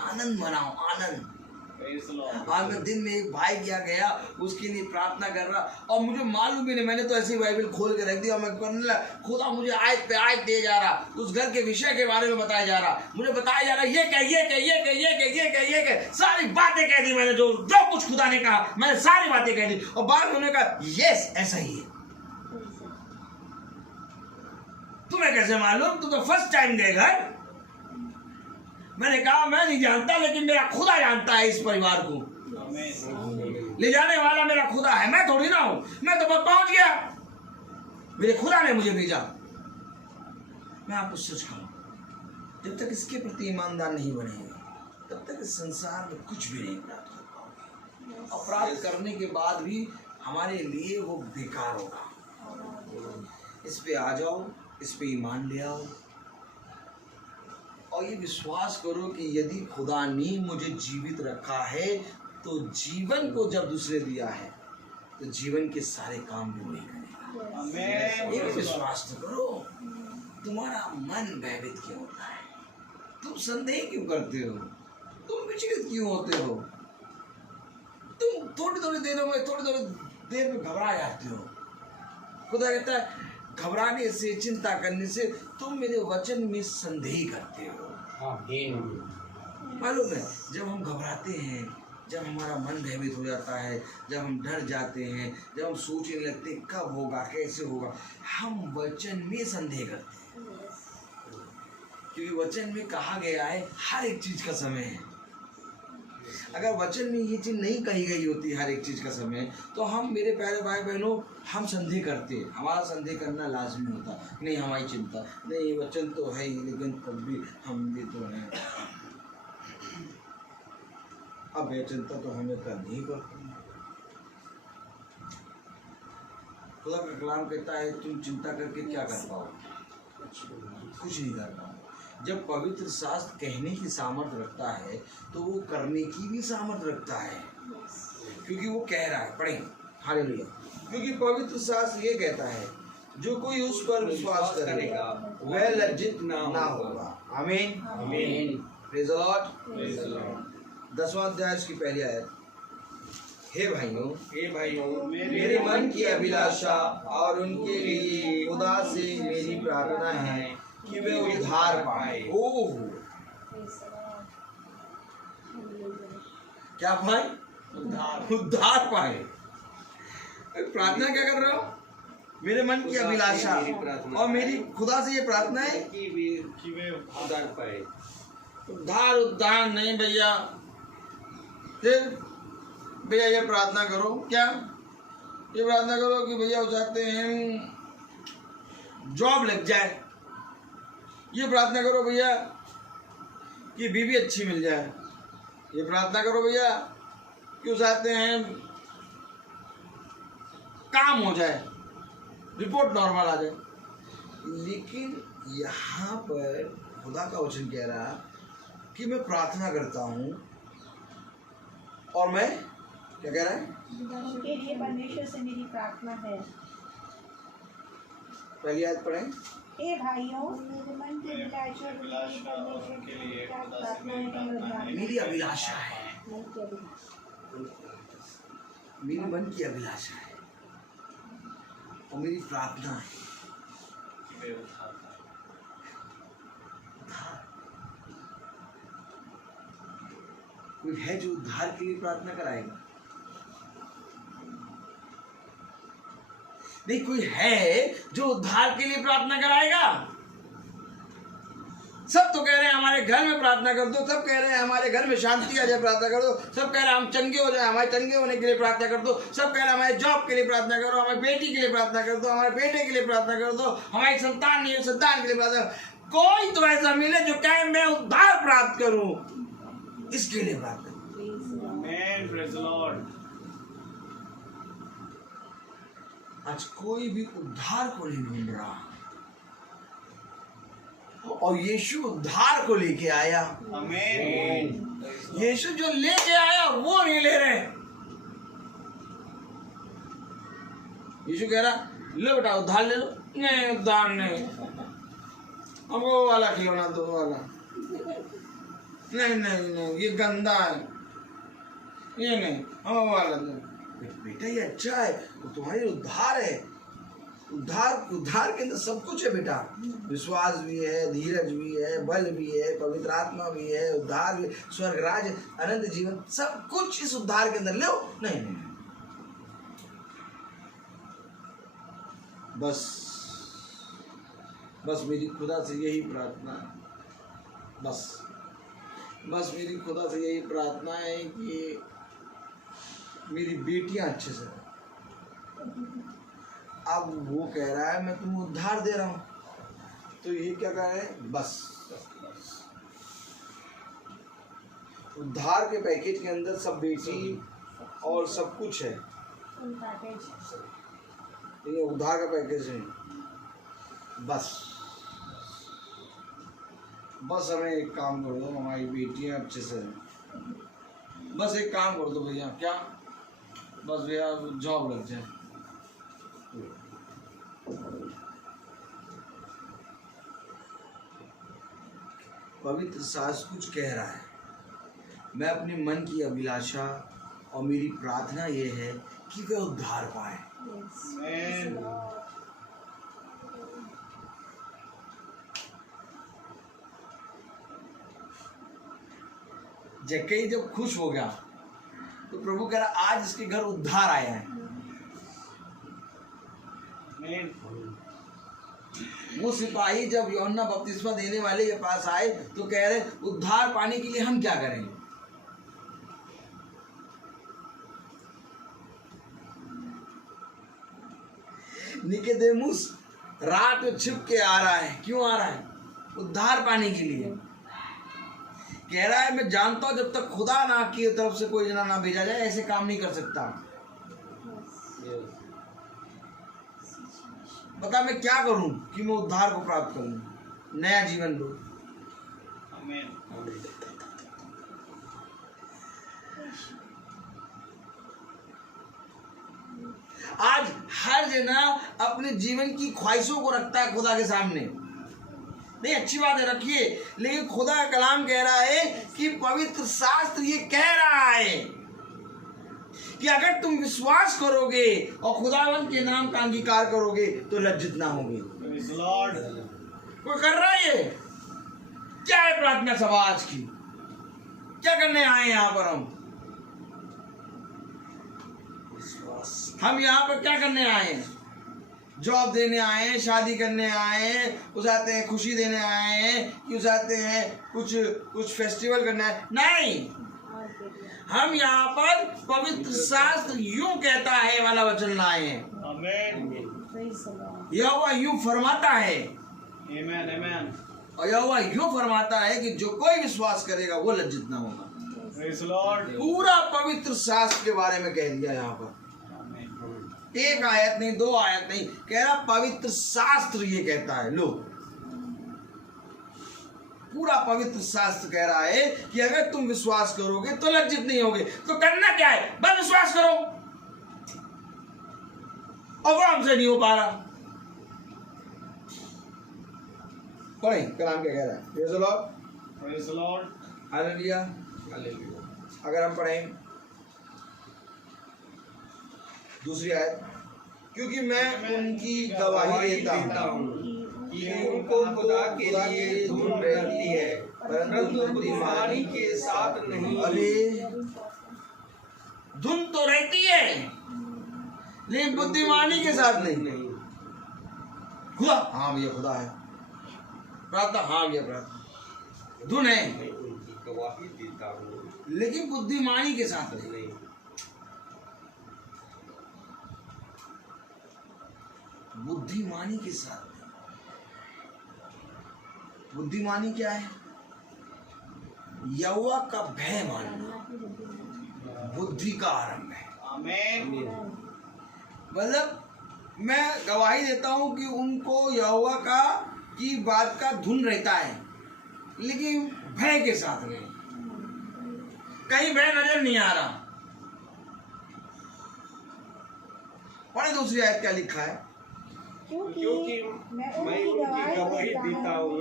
आनंद मनाओ, आनंद। Praise the Lord. आज मैं दिन में एक भाई क्या गया, उसके लिए प्रार्थना कर रहा, और मुझे मालूम भी नहीं, मैंने तो ऐसी बाइबल खोल के रख दिया, मैं करने लगा, खुदा मुझे आयत पे आयत दे जा रहा, उस घर के विषय के बारे में बताया जा रहा, मुझे बताया जा रहा, ये कह सारी बातें कह दी मैंने, जो कुछ खुदा ने कहा मैंने सारी बातें कह दी, और बाद में उन्होंने कहा यस ऐसा ही है। तुम्हें कैसे मालूम? तुम तो फर्स्ट टाइम गए घर। मैंने कहा मैं नहीं जानता, लेकिन मेरा खुदा जानता है इस परिवार को। Amen. ले जाने वाला मेरा खुदा है, मैं थोड़ी ना हूं। मैं तो बस पहुंच गया, मेरे खुदा ने मुझे भेजा। मैं आपको सच कहूं, जब तक इसके प्रति ईमानदार नहीं बनेंगे, तब तक इस संसार में कुछ भी नहीं प्राप्त कर पाओगे, और प्राप्त करने के बाद भी हमारे लिए वो बेकार होगा। इस पे आ जाओ, इस पे ईमान ले आओ, और ये विश्वास करो कि यदि खुदा ने मुझे जीवित रखा है तो जीवन को जब दूसरे दिया है तो जीवन के सारे काम भी वही करेगा। Amen. ये विश्वास तो करो। तुम्हारा मन भयभीत क्यों होता है? तुम संदेह क्यों करते हो? तुम विचलित क्यों होते हो? तुम थोड़ी देर में घबरा जाते हो। खुदा कहता है घबराने से, चिंता करने से तुम मेरे वचन में संदेह करते हो। मालूम है, जब हम घबराते हैं, जब हमारा मन भयभीत हो जाता है, जब हम डर जाते हैं, जब हम सोचने लगते हैं कब होगा, कैसे होगा, हम वचन में संदेह करते हैं। क्योंकि वचन में कहा गया है हर एक चीज का समय है। अगर वचन में ये चीज नहीं कही गई होती हर एक चीज का समय, तो हम, मेरे प्यारे भाई बहनों, हम संदेह करते, हमारा संदेह करना लाजमी होता। नहीं, हमारी चिंता नहीं, वचन तो है ही, लेकिन तब भी हम भी तो हैं। अब यह चिंता तो हमें करनी ही पड़ती है। खुदा का कलाम कहता है तुम चिंता करके क्या कर पाओगे? कुछ नहीं कर पाओगे। जब पवित्र शास्त्र कहने की सामर्थ्य रखता है तो वो करने की भी सामर्थ्य रखता है, क्योंकि वो कह रहा है। पढ़ें हालेलुया। क्योंकि पवित्र शास्त्र ये कहता है जो कोई उस पर विश्वास करेगा वह लज्जित ना होगा। आमीन, आमीन, प्रेज़ द लॉर्ड। 10वां अध्याय उसकी पहली आयत। हे भाइयों, मेरे मन की अभिलाषा और उनके लिए खुदा से मेरी प्रार्थना है कि वे उद्धार पाए। ओह, क्या पाए? उद्धार पाए। प्रार्थना क्या कर रहे हो? मेरे मन की अभिलाषा और मेरी खुदा से ये प्रार्थना है कि वे उद्धार पाए। उद्धार नहीं भैया। फिर भैया ये प्रार्थना करो, क्या ये प्रार्थना करो कि भैया वो चाहते हैं जॉब लग जाए। ये प्रार्थना करो भैया कि बीवी अच्छी मिल जाए। ये प्रार्थना करो भैया कि वो चाहते हैं काम हो जाए, रिपोर्ट नॉर्मल आ जाए। लेकिन यहाँ पर खुदा का वचन कह रहा कि मैं प्रार्थना करता हूँ और मैं क्या कह रहा है? उनके लिए परमेश्वर से मेरी प्रार्थना है। पहली आयत पढ़ें। हे भाइयों, मेरे मन की अभिलाषा के लिए खुदा से प्रार्थना है कि मैं उद्धार मेरी अभिलाषा है, मन की अभिलाषा। मेरी मन की अभिलाषा है और मेरी प्रार्थना है। कोई है जो उद्धार के लिए प्रार्थना कराएगा? नहीं, कोई है जो उद्धार के लिए प्रार्थना कराएगा? सब तो कह रहे हैं हमारे घर में प्रार्थना कर दो, सब कह रहे हैं हमारे घर में शांति आ जाए प्रार्थना कर दो, सब कह रहे हैं हम चंगे हो जाए, हमारे चंगे होने के लिए प्रार्थना कर दो, सब कह रहे हैं हमारे जॉब के लिए प्रार्थना करो, हमारी बेटी के लिए प्रार्थना कर दो, हमारे बेटे के लिए प्रार्थना कर दो, हमारी संतान नहीं है संतान के लिए प्रार्थना। कोई तो ऐसा मिले जो कहे मैं उद्धार प्राप्त करूं, इसके लिए प्रार्थना। Amen. Praise the Lord. आज कोई भी उद्धार को नहीं ढूंढ रहा और यीशु उद्धार को लेके आया। Amen. यीशु जो लेके आया वो नहीं ले रहे। यीशु कह रहा लो बेटा उद्धार ले लो, नहीं उद्धार नहीं, हमको वाला खिलौना दो वाला, नहीं नहीं नहीं ये गंदा है, ये नहीं हम वाला दो। बेटा ये अच्छा है, वो तुम्हारी उद्धार है। उद्धार के अंदर सब कुछ है बेटा, विश्वास भी है, धीरज भी है, बल भी है, पवित्र आत्मा भी है, उद्धार भी, स्वर्ग राज, अनंत जीवन, सब कुछ इस उद्धार के अंदर लो। नहीं नहीं, बस मेरी खुदा से यही प्रार्थना है, बस मेरी खुदा से यही प्रार्थना है कि मेरी बेटियां अच्छे से रहें। अब वो कह रहा है मैं तुम्हें उद्धार दे रहा हूं, तो ये क्या कह रहे हैं? बस उद्धार के पैकेज के अंदर सब बेटी और सब कुछ है, ये उद्धार का पैकेज है। बस हमें एक काम कर दो, हमारी बेटियां अच्छे से रहें। बस एक काम कर दो भैया, क्या? बस भैया जॉब लग जाए। पवित्र शास्त्र कुछ कह रहा है, मैं अपने मन की अभिलाषा और मेरी प्रार्थना ये है कि वे उद्धार पाए। Amen. जक्कई जब खुश हो गया तो प्रभु कह रहा आज इसके घर उद्धार आया है। Amen. वो सिपाही जब यूहन्ना बपतिस्मा देने वाले के पास आए तो कह रहे उद्धार पाने के लिए हम क्या करेंगे? निकोदेमुस रात में छिप के आ रहा है, क्यों आ रहा है? उद्धार पाने के लिए। कह रहा है मैं जानता हूं जब तक खुदा ना की तरफ से कोई जना ना भेजा जाए ऐसे काम नहीं कर सकता। बता मैं क्या करूं कि मैं उद्धार को प्राप्त करूं, नया जीवन लूं। Amen. आज हर जना अपने जीवन की ख्वाहिशों को रखता है खुदा के सामने। नहीं अच्छी बात है रखिए, लेकिन खुदा का कलाम कह रहा है कि पवित्र शास्त्र ये कह रहा है कि अगर तुम विश्वास करोगे और खुदावंत के नाम का अंगीकार करोगे तो लज्जित ना होगे। Praise the Lord. कोई कर रहा है ये? क्या है प्रार्थना सभा आज की? क्या करने आए हैं यहाँ पर हम यहाँ पर क्या करने आए हैं? जॉब देने आए हैं, शादी करने आए हैं, कुछ आते हैं खुशी देने आए हैं, कुछ आते हैं कुछ फेस्टिवल करना है? नहीं, हम यहाँ पर पवित्र शास्त्र यूं कहता है वाला वचन लाए हैं। Amen. यहोवा यूं फरमाता है, Amen. Amen. और यहोवा यूं फरमाता है कि जो कोई विश्वास करेगा वो लज्जित ना होगा। Praise the Lord. पूरा पवित्र शास्त्र के बारे में कह दिया यहाँ पर, एक आयत नहीं, दो आयत नहीं, कह रहा पवित्र शास्त्र ये कहता है। लो पूरा पवित्र शास्त्र कह रहा है कि अगर तुम विश्वास करोगे तो लज्जित नहीं होगे। तो करना क्या है? बस विश्वास करो। और वो हमसे नहीं हो पा रहा। पढ़े कलाम क्या कह रहा है? Praise the Lord, praise the Lord, hallelujah. Hallelujah. अगर हम पढ़ें दूसरी आयत, क्योंकि मैं उनकी गवाही देता हूँ कि उनको खुदा के लिए धुन रहती है, परंतु बुद्धिमानी के साथ नहीं। अरे धुन तो रहती है लेकिन बुद्धिमानी के साथ नहीं। खुदा, हाँ भैया खुदा है। प्रार्थना, हाँ भैया प्रार्थना। धुन है मैं उनकी गवाही देता हूँ लेकिन बुद्धिमानी के साथ नहीं। नहीं। बुद्धिमानी के साथ नहीं। बुद्धिमानी क्या है? यहोवा का भय मानना बुद्धि का आरंभ है। आमीन। मतलब मैं गवाही देता हूं कि उनको यहोवा का की बात का धुन रहता है लेकिन भय के साथ नहीं। कहीं भय नजर नहीं आ रहा। पढ़े दूसरी आयत क्या लिखा है? क्योंकि मैं उनकी गवाही देता हूँ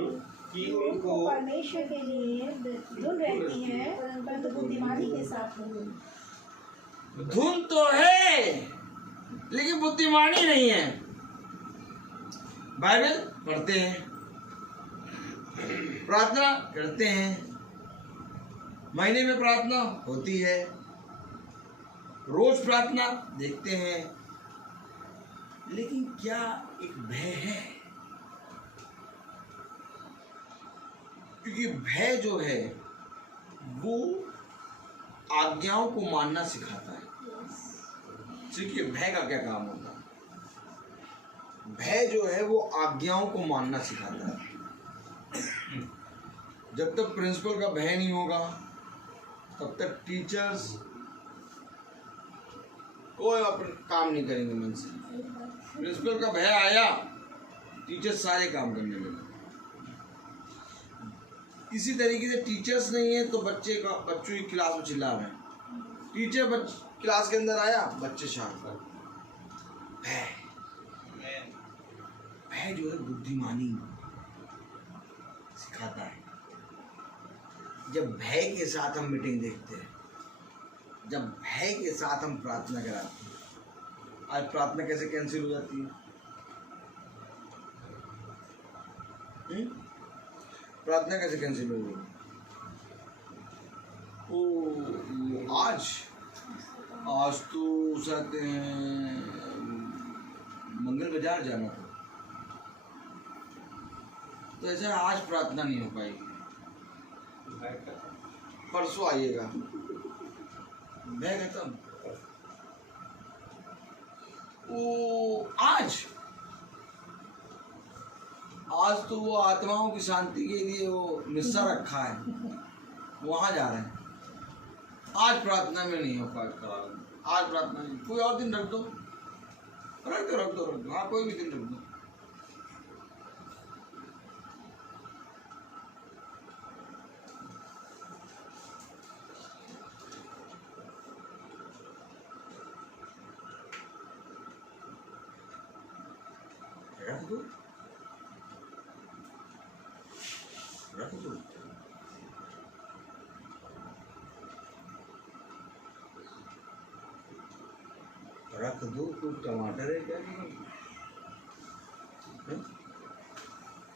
कि उनको परमेश्वर के लिए धुन रहती है, परंतु बुद्धिमानी के साथ नहीं। धुन तो है लेकिन बुद्धिमानी नहीं है। बाइबल पढ़ते हैं, प्रार्थना करते हैं, महीने में प्रार्थना होती है, रोज प्रार्थना देखते हैं, लेकिन क्या एक भय है? क्योंकि भय जो है वो आज्ञाओं को मानना सिखाता है। देखिए भय का क्या काम होता है? भय जो है वो आज्ञाओं को मानना सिखाता है। जब तक प्रिंसिपल का भय नहीं होगा तब तक टीचर्स कोई अपना काम नहीं करेंगे मन से। प्रिंसिपल का भय आया, टीचर्स सारे काम करने लगे। इसी तरीके से टीचर्स नहीं है तो बच्चों की क्लास में चिल्ला रहे हैं। टीचर क्लास के अंदर आया, बच्चे शांत। भय जो है बुद्धिमानी सिखाता है। जब भय के साथ हम मीटिंग देखते हैं, जब भय के साथ हम प्रार्थना कराते हैं। आज प्रार्थना कैसे कैंसिल हो जाती है? प्रार्थना कैसे कैंसिल हो गई? ओ आज तो चाहते हैं मंगल बाजार जाना था, तो ऐसा आज प्रार्थना नहीं हो पाएगी, परसों आइएगा। मैं कहता हूँ आज तो वो आत्माओं की शांति के लिए वो मिस्सा रखा है, वहां जा रहे हैं। आज प्रार्थना में नहीं हो पाएगा, आज प्रार्थना नहीं। कोई और दिन रख दो, रख दो। हाँ कोई भी दिन रख दो। रख दो। तो टमाटर है क्या?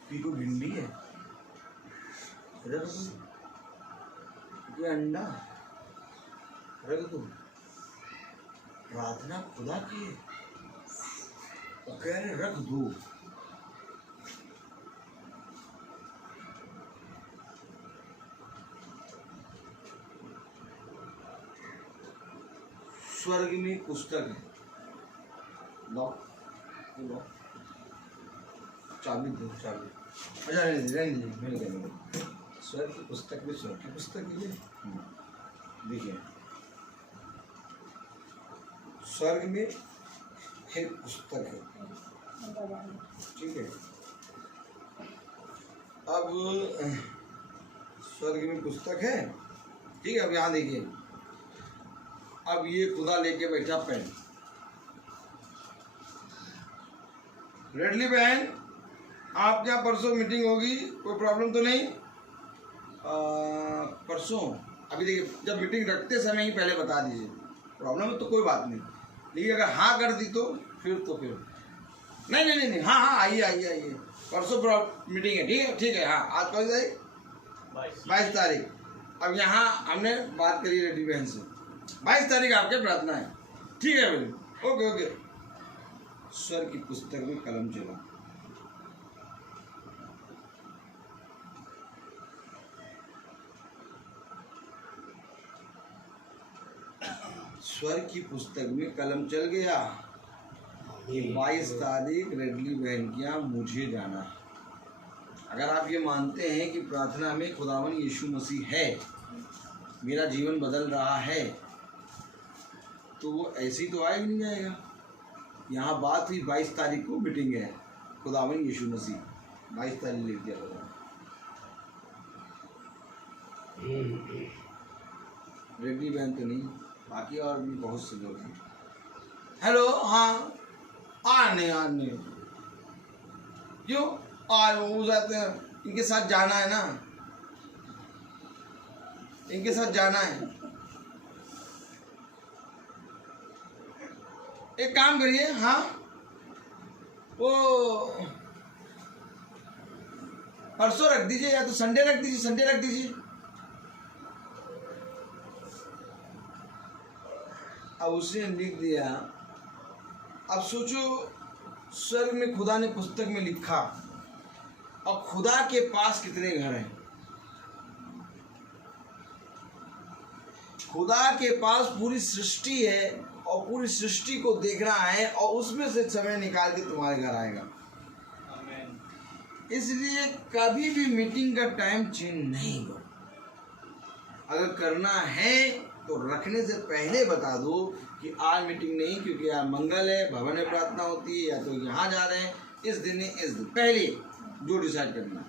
पीको भिंडी है, रख दो। ये अंडा रख दो। प्रार्थना खुदा की है, तो कह रहे रख दो। स्वर्ग में पुस्तक है, लो चाबी दो, चाबी। अच्छा नहीं, स्वर्ग की पुस्तक में स्वर्ग की पुस्तक है। देखिए स्वर्ग में एक पुस्तक है, ठीक है। अब स्वर्ग में पुस्तक है, ठीक है। अब यहाँ देखिए, अब ये खुदा लेके बैठा पेन। रेडली बहन, आपके यहाँ परसों मीटिंग होगी, कोई प्रॉब्लम तो नहीं? परसों अभी देखिए, जब मीटिंग रखते समय ही पहले बता दीजिए, प्रॉब्लम है तो कोई बात नहीं, लेकिन अगर हाँ कर दी तो फिर नहीं नहीं नहीं नहीं, हाँ हाँ आइए आइए आइए, परसों मीटिंग है, ठीक है। हाँ, आज कौन सी तारीख? 22 तारीख। अब यहाँ हमने बात करी रेड्डी बहन से, 22 तारीख आपके प्रार्थना है, ठीक है भाई, ओके ओके। स्वर की पुस्तक में कलम चला। स्वर की पुस्तक में कलम चल गया। 22 तारीख रेडली बहन के यहाँ मुझे जाना है। अगर आप ये मानते हैं कि प्रार्थना में खुदावन यीशु मसीह है, मेरा जीवन बदल रहा है, तो वो ऐसे ही तो आएगा नहीं जाएगा। यहाँ बात हुई 22 तारीख को मीटिंग है, खुदावन यीशु मसीह 22 तारीख लिख दिया खुदा। रेड्डी बहन तो नहीं, बाकी और भी बहुत से लोग हैं। हेलो, हाँ आने क्यों आज वो जाते हैं, इनके साथ जाना है ना, इनके साथ जाना है। एक काम करिए, हाँ वो परसों रख दीजिए, या तो संडे रख दीजिए। अब उसने लिख दिया। अब सोचो, स्वर्ग में खुदा ने पुस्तक में लिखा, और खुदा के पास कितने घर हैं? खुदा के पास पूरी सृष्टि है, और पूरी सृष्टि को देख रहा है, और उसमें से समय निकाल के तुम्हारे घर आएगा। इसलिए कभी भी मीटिंग का टाइम चेंज नहीं करो। अगर करना है तो रखने से पहले बता दो कि आज मीटिंग नहीं, क्योंकि आज मंगल है, भवन में प्रार्थना होती है, या तो यहाँ जा रहे हैं, इस दिन पहले जो डिसाइड करना है।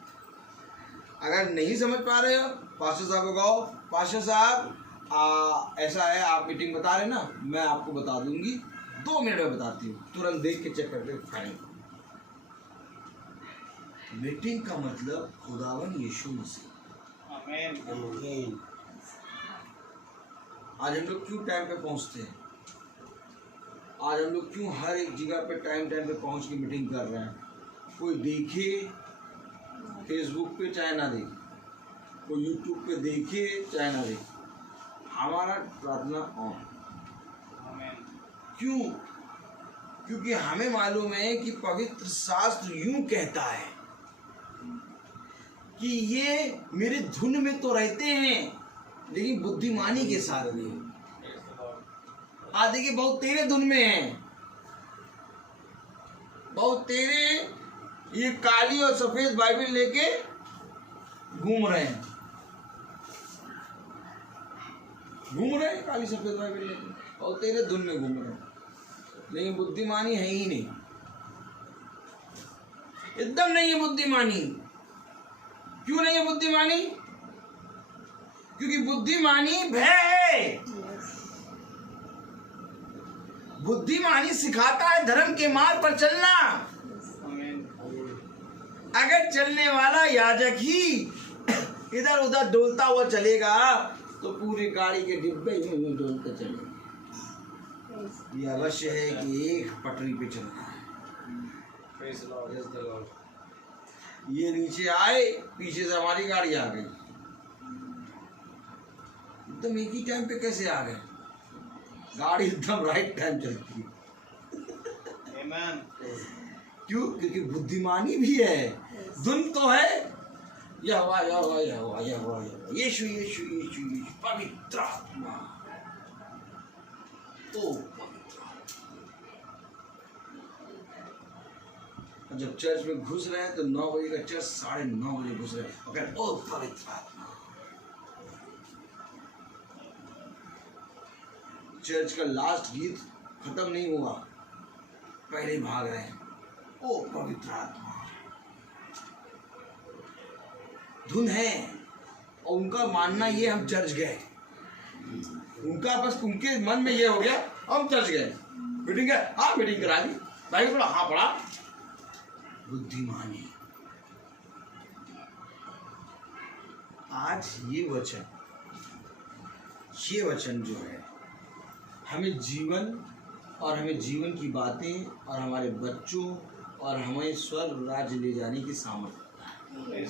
अगर नहीं समझ पा रहे हो, पास्टर साहब को कहो, पास्टर साहब ऐसा है, आप मीटिंग बता रहे ना, मैं आपको बता दूंगी, 2 मिनट में बताती हूँ, तुरंत देख के चेक करके फाइन। मीटिंग का मतलब खुदावन यीशु मसीह। आमीन। आज हम लोग क्यों टाइम पे पहुंचते हैं? आज हम लोग क्यों हर एक जगह पे टाइम पे पहुंच के मीटिंग कर रहे हैं? कोई देखे फेसबुक पे चाहे ना देखे, कोई यूट्यूब पे देखे चाहे ना देखे, हमारा प्रार्थना ऑन। क्यों? क्योंकि हमें मालूम है कि पवित्र शास्त्र यूं कहता है कि ये मेरे धुन में तो रहते हैं, लेकिन बुद्धिमानी के साथ नहीं। आज देखिए, बहुत तेरे धुन में है, बहुत तेरे ये काली और सफेद बाइबल लेके घूम रहे हैं, काली सफेद बाइबल लेके, और तेरे धुन में घूम रहे हैं, लेकिन बुद्धिमानी है ही नहीं, एकदम नहीं है बुद्धिमानी। क्यों नहीं है बुद्धिमानी? क्योंकि बुद्धिमानी भय है। बुद्धिमानी सिखाता है धर्म के मार्ग पर चलना। अगर चलने वाला याजक ही इधर उधर डोलता हुआ चलेगा तो पूरी गाड़ी के डिब्बे में डोलते चलेगा। ये अवश्य है कि एक पटरी पे चलना है। ये नीचे आए, पीछे से हमारी गाड़ी आ गई, एकदम एक ही टाइम पे कैसे आ गए? गाड़ी एकदम राइट टाइम चलती है। क्यों? क्योंकि बुद्धिमानी भी है, धुन तो है, यहोवा यहोवा यहोवा यहोवा यीशु यीशु यीशु यीशु पवित्र आत्मा, ओ पवित्र। जब चर्च में घुस रहे हैं तो 9 बजे का चर्च 9:30 बजे घुस रहे हैं, और ओ पवित्र आत्मा। चर्च का लास्ट गीत खत्म नहीं हुआ, पहले भाग रहे हैं, ओ पवित्र आत्मा। धुन है, और उनका मानना ये हम चर्च गए, उनका बस उनके मन में ये हो गया हम चर्च गए, मीटिंग है, हाँ मीटिंग करा दी, भाई बोला हाँ पढ़ा। बुद्धिमानी। आज ये वचन जो है हमें जीवन और हमें जीवन की बातें और हमारे बच्चों और हमें स्वर्ग राज्य ले जाने की सामर्थ्य है।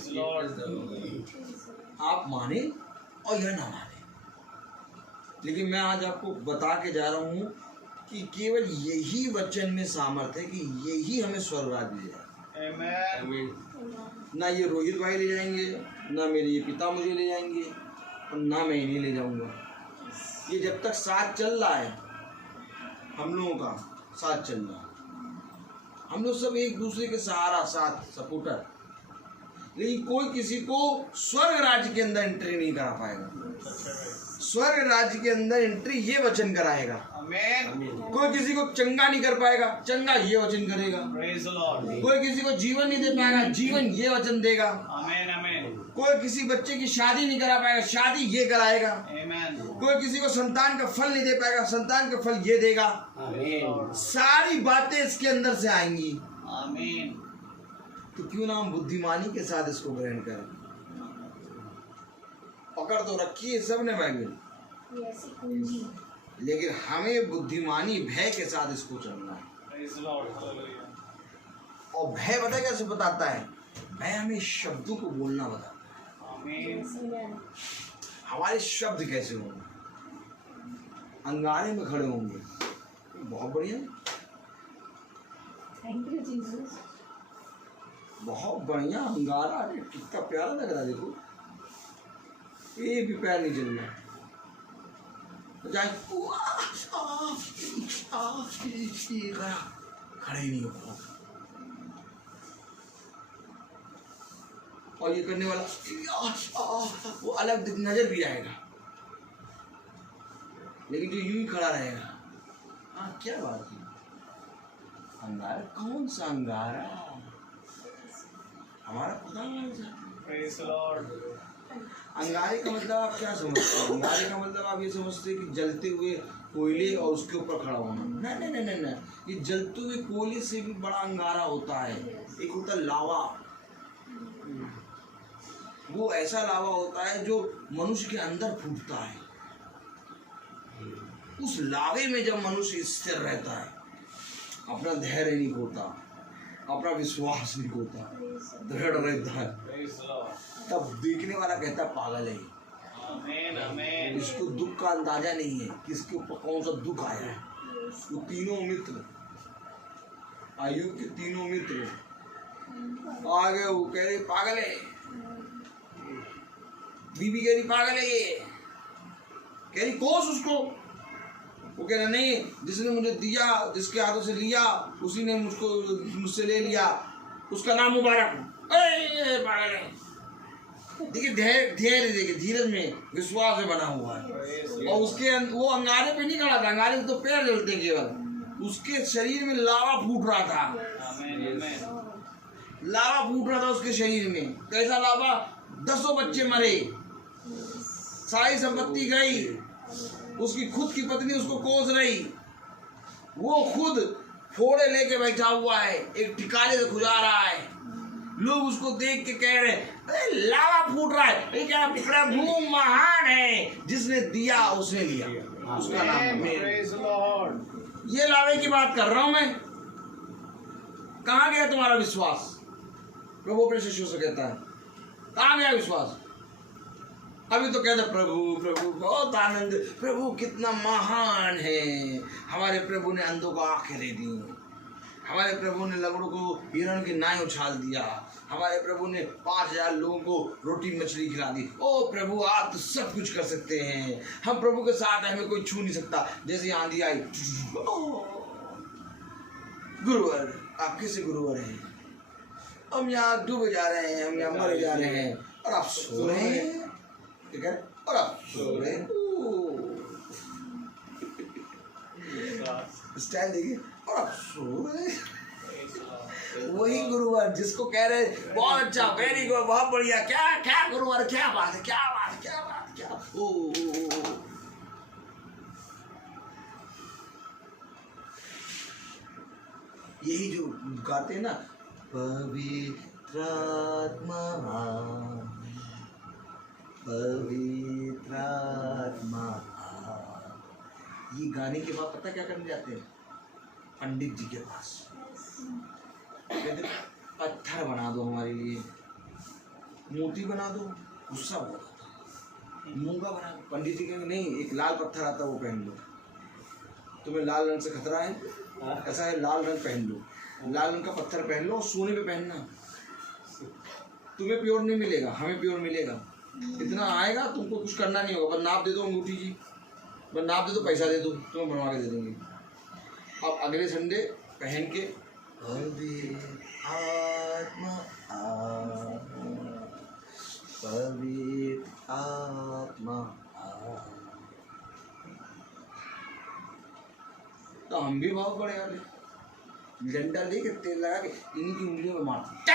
आप माने और यह ना माने, लेकिन मैं आज आपको बता के जा रहा हूँ कि केवल यही वचन में सामर्थ्य है कि यही हमें स्वर्ग राज्य ले जाए। ना ये रोहित भाई ले जाएंगे, ना मेरे ये पिता मुझे ले जाएंगे, और ना मैं इन्हें ले जाऊंगा। ये जब तक साथ चल रहा है, हम लोगों का साथ चल रहा है, हम लोग सब एक दूसरे के सहारा, साथ सपोर्टर, लेकिन कोई किसी को स्वर्ग राज्य के अंदर एंट्री नहीं करा पाएगा। स्वर्ग राज्य के अंदर एंट्री ये वचन कराएगा। कोई किसी को चंगा नहीं कर पाएगा, चंगा ये वचन करेगा। कोई किसी को जीवन नहीं दे पाएगा, जीवन ये वचन देगा। कोई किसी बच्चे की शादी नहीं करा पाएगा, शादी ये कराएगा। कोई किसी को संतान का फल नहीं दे पाएगा, संतान का फल ये देगा। सारी बातें इसके अंदर से आएंगी। तो क्यों ना हम बुद्धिमानी के साथ इसको ग्रहण करें। पकड़ तो रखी है सबने बाइबल, लेकिन हमें बुद्धिमानी भय के साथ इसको चलना है। और भय पता कैसे बताता है? भय हमें शब्दों को बोलना बताता है। हमारे शब्द कैसे होंगे? अंगारे में खड़े होंगे, बहुत बढ़िया, बहुत बढ़िया अंगारा, कितना प्यारा लग रहा है। देखो एक भी पैर नहीं चल रहा, खड़े ही नहीं हो। और ये करने वाला वो अलग नजर भी आएगा, लेकिन जो यूं ही खड़ा रहेगा, हाँ क्या बात है, अंगारा कौन सा अंगारा? हमारा खुदा। अंगारे का मतलब आप क्या समझते हो? अंगारे का मतलब आप ये समझते हैं कि जलते हुए कोयले और उसके ऊपर खड़ा होना? नहीं नहीं नहीं नहीं, ये जलते हुए कोयले से भी बड़ा अंगारा होता है। एक होता है लावा, वो ऐसा लावा होता है जो मनुष्य के अंदर फूटता है। उस लावे में जब मनुष्य स्थिर रहता है, अपना धैर्य नहीं खोता, अपना विश्वास नहीं खोता, दृढ़ रहता है, तब देखने वाला कहता पागल है, इसको दुख का अंदाजा नहीं है कि इसके ऊपर कौन सा दुख आया है। वो तीनों मित्र, आयु के तीनों मित्र आ गए, वो कह रहे पागल है, बीबी कह रही पागल है, ये कह रही कोस उसको, वो कह रहा नहीं, जिसने मुझे दिया, जिसके हाथों से लिया, उसी ने मुझसे ले लिया, उसका नाम मुबारक। पागल है। देखिए धैर्य, देखिए धीरज में, विश्वास में बना हुआ है। और उसके वो अंगारे पे नहीं खड़ा था, अंगारे पे तो पैर जलते केवल, उसके शरीर में लावा फूट रहा था। लावा फूट रहा था उसके शरीर में। कैसा लावा? 10 बच्चे मरे, सारी संपत्ति गई, उसकी खुद की पत्नी उसको कोस रही, वो खुद फोड़े लेके बैठा हुआ है, एक ठिकाने से खुजा रहा है। लोग उसको देख के कह रहे अरे लावा फूट रहा है, ये क्या प्रभु महान है, जिसने दिया उसने लिया, उसका नाम। ये लावे की बात कर रहा हूं मैं। कहाँ गया तुम्हारा विश्वास? प्रभु अपने शिष्यों से कहता है, कहाँ गया विश्वास? अभी तो कहते प्रभु प्रभु, बहुत आनंद, प्रभु कितना महान है, हमारे प्रभु ने अंधों को आंखें दे दी, हमारे प्रभु ने लंगड़ों को हिरण की नाई उछाल दिया, हमारे प्रभु ने 5000 लोगों को रोटी मछली खिला दी। ओ प्रभु आप तो सब कुछ कर सकते हैं, हम प्रभु के साथ हमें कोई छू नहीं सकता। जैसे आंधी आई, गुरुवर आप कैसे गुरुवर हैं? हम यहाँ डूबे जा रहे हैं, हम यहाँ मरे जा रहे हैं, और आप सो रहे हैं, ठीक है, और आप सो रहे हैं, स्टाइल देखिए, और आप सो रहे हैं। वही गुरुवर जिसको कह रहे बहुत अच्छा, वेरी गुड, बहुत बढ़िया, क्या क्या गुरुवर, क्या बात है, क्या बात ओ, ओ, ओ, ओ। यही जो गाते हैं ना, पवित्र आत्मा, पवित्र आत्मा, ये गाने के बाद पता क्या करने जाते हैं? पंडित जी के पास कहते पत्थर बना दो हमारे लिए, मूर्ति बना दो, गुस्सा हो मूंगा बना दो। पंडित जी कहेंगे नहीं, एक लाल पत्थर आता है वो पहन लो, तुम्हें लाल रंग से खतरा है, ऐसा है लाल रंग पहन लो, लाल रंग का पत्थर पहन लो, सोने पे पहनना, तुम्हें प्योर नहीं मिलेगा, हमें प्योर मिलेगा। इतना आएगा, तुमको कुछ करना नहीं होगा, बस नाप दे दो अंगूठी जी, बस नाप दे दो, पैसा दे दो, तुम्हें बनवा के दे देंगे। अब अगले संडे पहन के आत्मा पवित्र आत्मा, तो हम भी भाव पड़े यार, डंडा लेके तेल लगा के इनकी उंगलियों में मारते,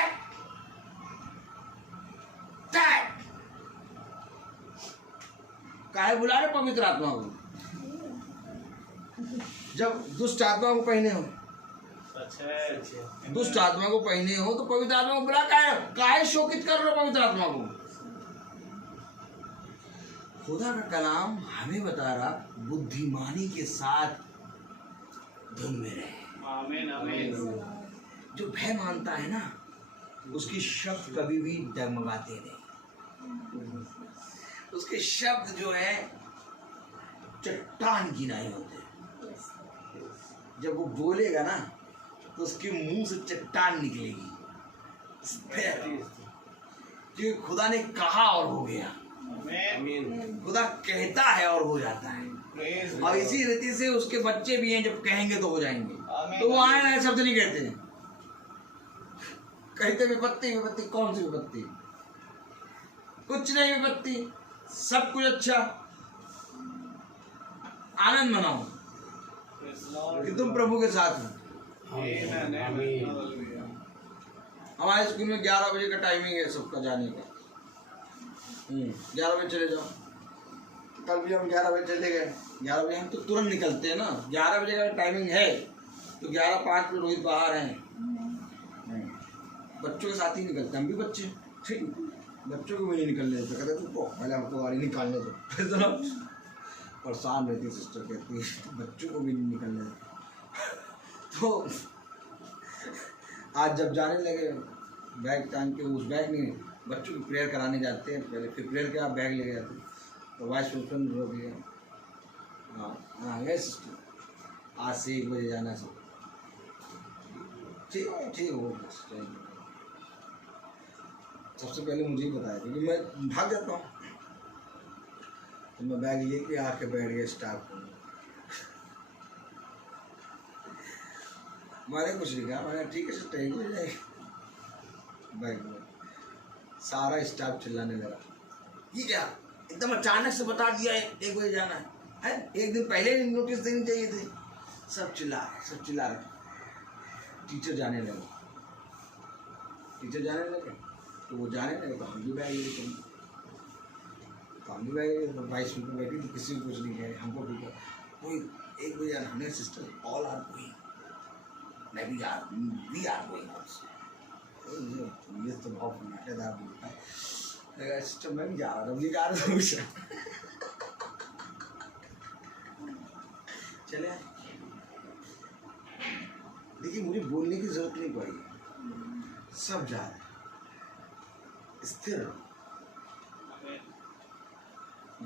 काहे बुला रहे पवित्र आत्मा को? जब दुष्ट आत्मा को पहने हो, दुष्ट आत्मा को पहने हो तो पवित्र आत्मा को बुला काहे शोकित कर रहे हो पवित्र आत्मा को? खुदा का कलाम हमें बता रहा बुद्धिमानी के साथ धुन में रहे। आमीन आमीन। जो भय मानता है ना, उसके शब्द कभी भी डगमगाते नहीं, उसके शब्द जो है चट्टान की नहीं होते। जब वो बोलेगा ना तो उसके मुंह से चट्टान निकलेगी, क्योंकि खुदा ने कहा और हो गया। खुदा कहता है और हो जाता है, और इसी रीति से उसके बच्चे भी हैं, जब कहेंगे तो हो जाएंगे। तो वो आए नए शब्द नहीं कहते हैं, कहते विपत्ति विपत्ति, कौन सी विपत्ति? कुछ नहीं विपत्ति, सब कुछ अच्छा, आनंद मनाओ कि तुम प्रभु के साथ हो। हमारे स्कूल में 11 बजे का टाइमिंग है सबका जाने का। 11 बजे चले जाओ। कल भी हम 11 बजे चले गए। 11 बजे हम तो तुरंत निकलते हैं ना, 11 बजे का टाइमिंग है तो 11:05 में रोहित बाहर हैं। बच्चों के साथ ही निकलते, हम भी बच्चे, ठीक, बच्चों को भी नहीं निकलने देते, कहते तुमको पहले हमको गाड़ी निकालने दो। परेशान रहती सिस्टर, कहती है बच्चों को भी नहीं निकलने देते। तो आज जब जाने लगे बैग टांग के, उस बैग में बच्चों की प्रेयर कराने जाते हैं पहले, फिर प्रेयर के आप बैग लेके जाते हैं, तो वाइस प्रिंसिपल रो दिया, हाँ गए सिस्टर, आज से 1 बजे जाना सब, ठीक ठीक हो। सबसे पहले मुझे ही बताया, क्योंकि मैं भाग जाता हूँ, तो मैं बैग लेके आके बैठ गया स्टाफ को। मैंने कुछ नहीं कहा, मैंने ठीक है सिस्टर 1 बजे जाएगी। बैग में सारा स्टाफ चिल्लाने लगा, ये क्या एकदम अचानक से बता दिया है 1 बजे जाना है? 1 दिन पहले नोटिस देनी चाहिए थे। सब चिल्ला रहे। टीचर जाने लगे, तो वो जाने लगे, तो हम भी बैग ले चले, तो हम भी बैग ले, तो 22 मिनट बैठी थी, किसी को कुछ नहीं कहे, हमको भी कोई 1 बजे जाना, हमने सिस्टर ऑल आर गोइंग, मैं भी वी आर गोइंग ऑल्सो। ये तो बहुत नाटेदार बोलता है, सिस्टर मैं भी जा रहा था, ये जा रहा था, चले आए। देखिए मुझे बोलने की जरूरत नहीं पड़ी, सब जा रहे, स्थिर रहो।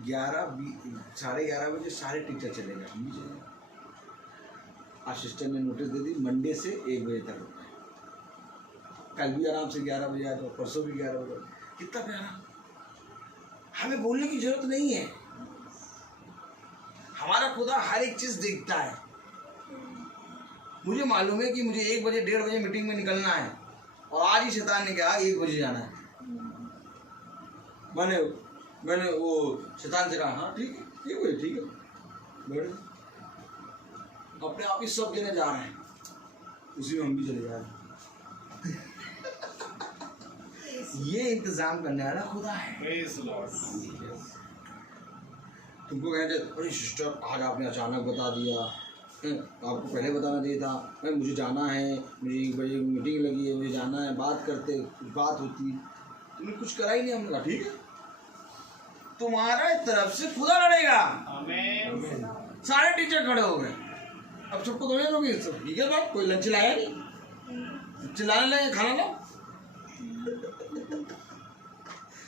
11:30 बजे सारे टीचर चले गए, हम भी चले गए। असिस्टेंट ने नोटिस दे दी, मंडे से 1 बजे तक रुकना है। कल भी आराम से 11 बजे आया, तो परसों भी 11 बजे। कितना प्यारा, हमें बोलने की जरूरत नहीं है, हमारा खुदा हर एक चीज देखता है। मुझे मालूम है कि मुझे 1 बजे 1:30 बजे मीटिंग में निकलना है, और आज ही शैतान ने कहा 1 बजे जाना है। मैंने वो शैतान से कहा हाँ ठीक है बैठो, अपने आप ही सब जने जा रहे हैं, उसी में हम भी चले जा रहे हैं। ये इंतजाम करने वाला खुदा है। तुमको कहते अरे सिस्टर आज आपने अचानक बता दिया, आपको पहले बताना चाहिए था, भाई मुझे जाना है, मुझे 1 बजे मीटिंग लगी है, मुझे जाना है, बात करते, कुछ बात होती, तुमने कुछ करा ही नहीं। हमने कहा ठीक है, तुम्हारा तरफ से खुदा लड़ेगा। आमीन। सारे टीचर खड़े हो गए। अब सबको दो लोगे, ठीक है बात, कोई लंच लाया नहीं, चिल्लाने लगे खाना लाओ,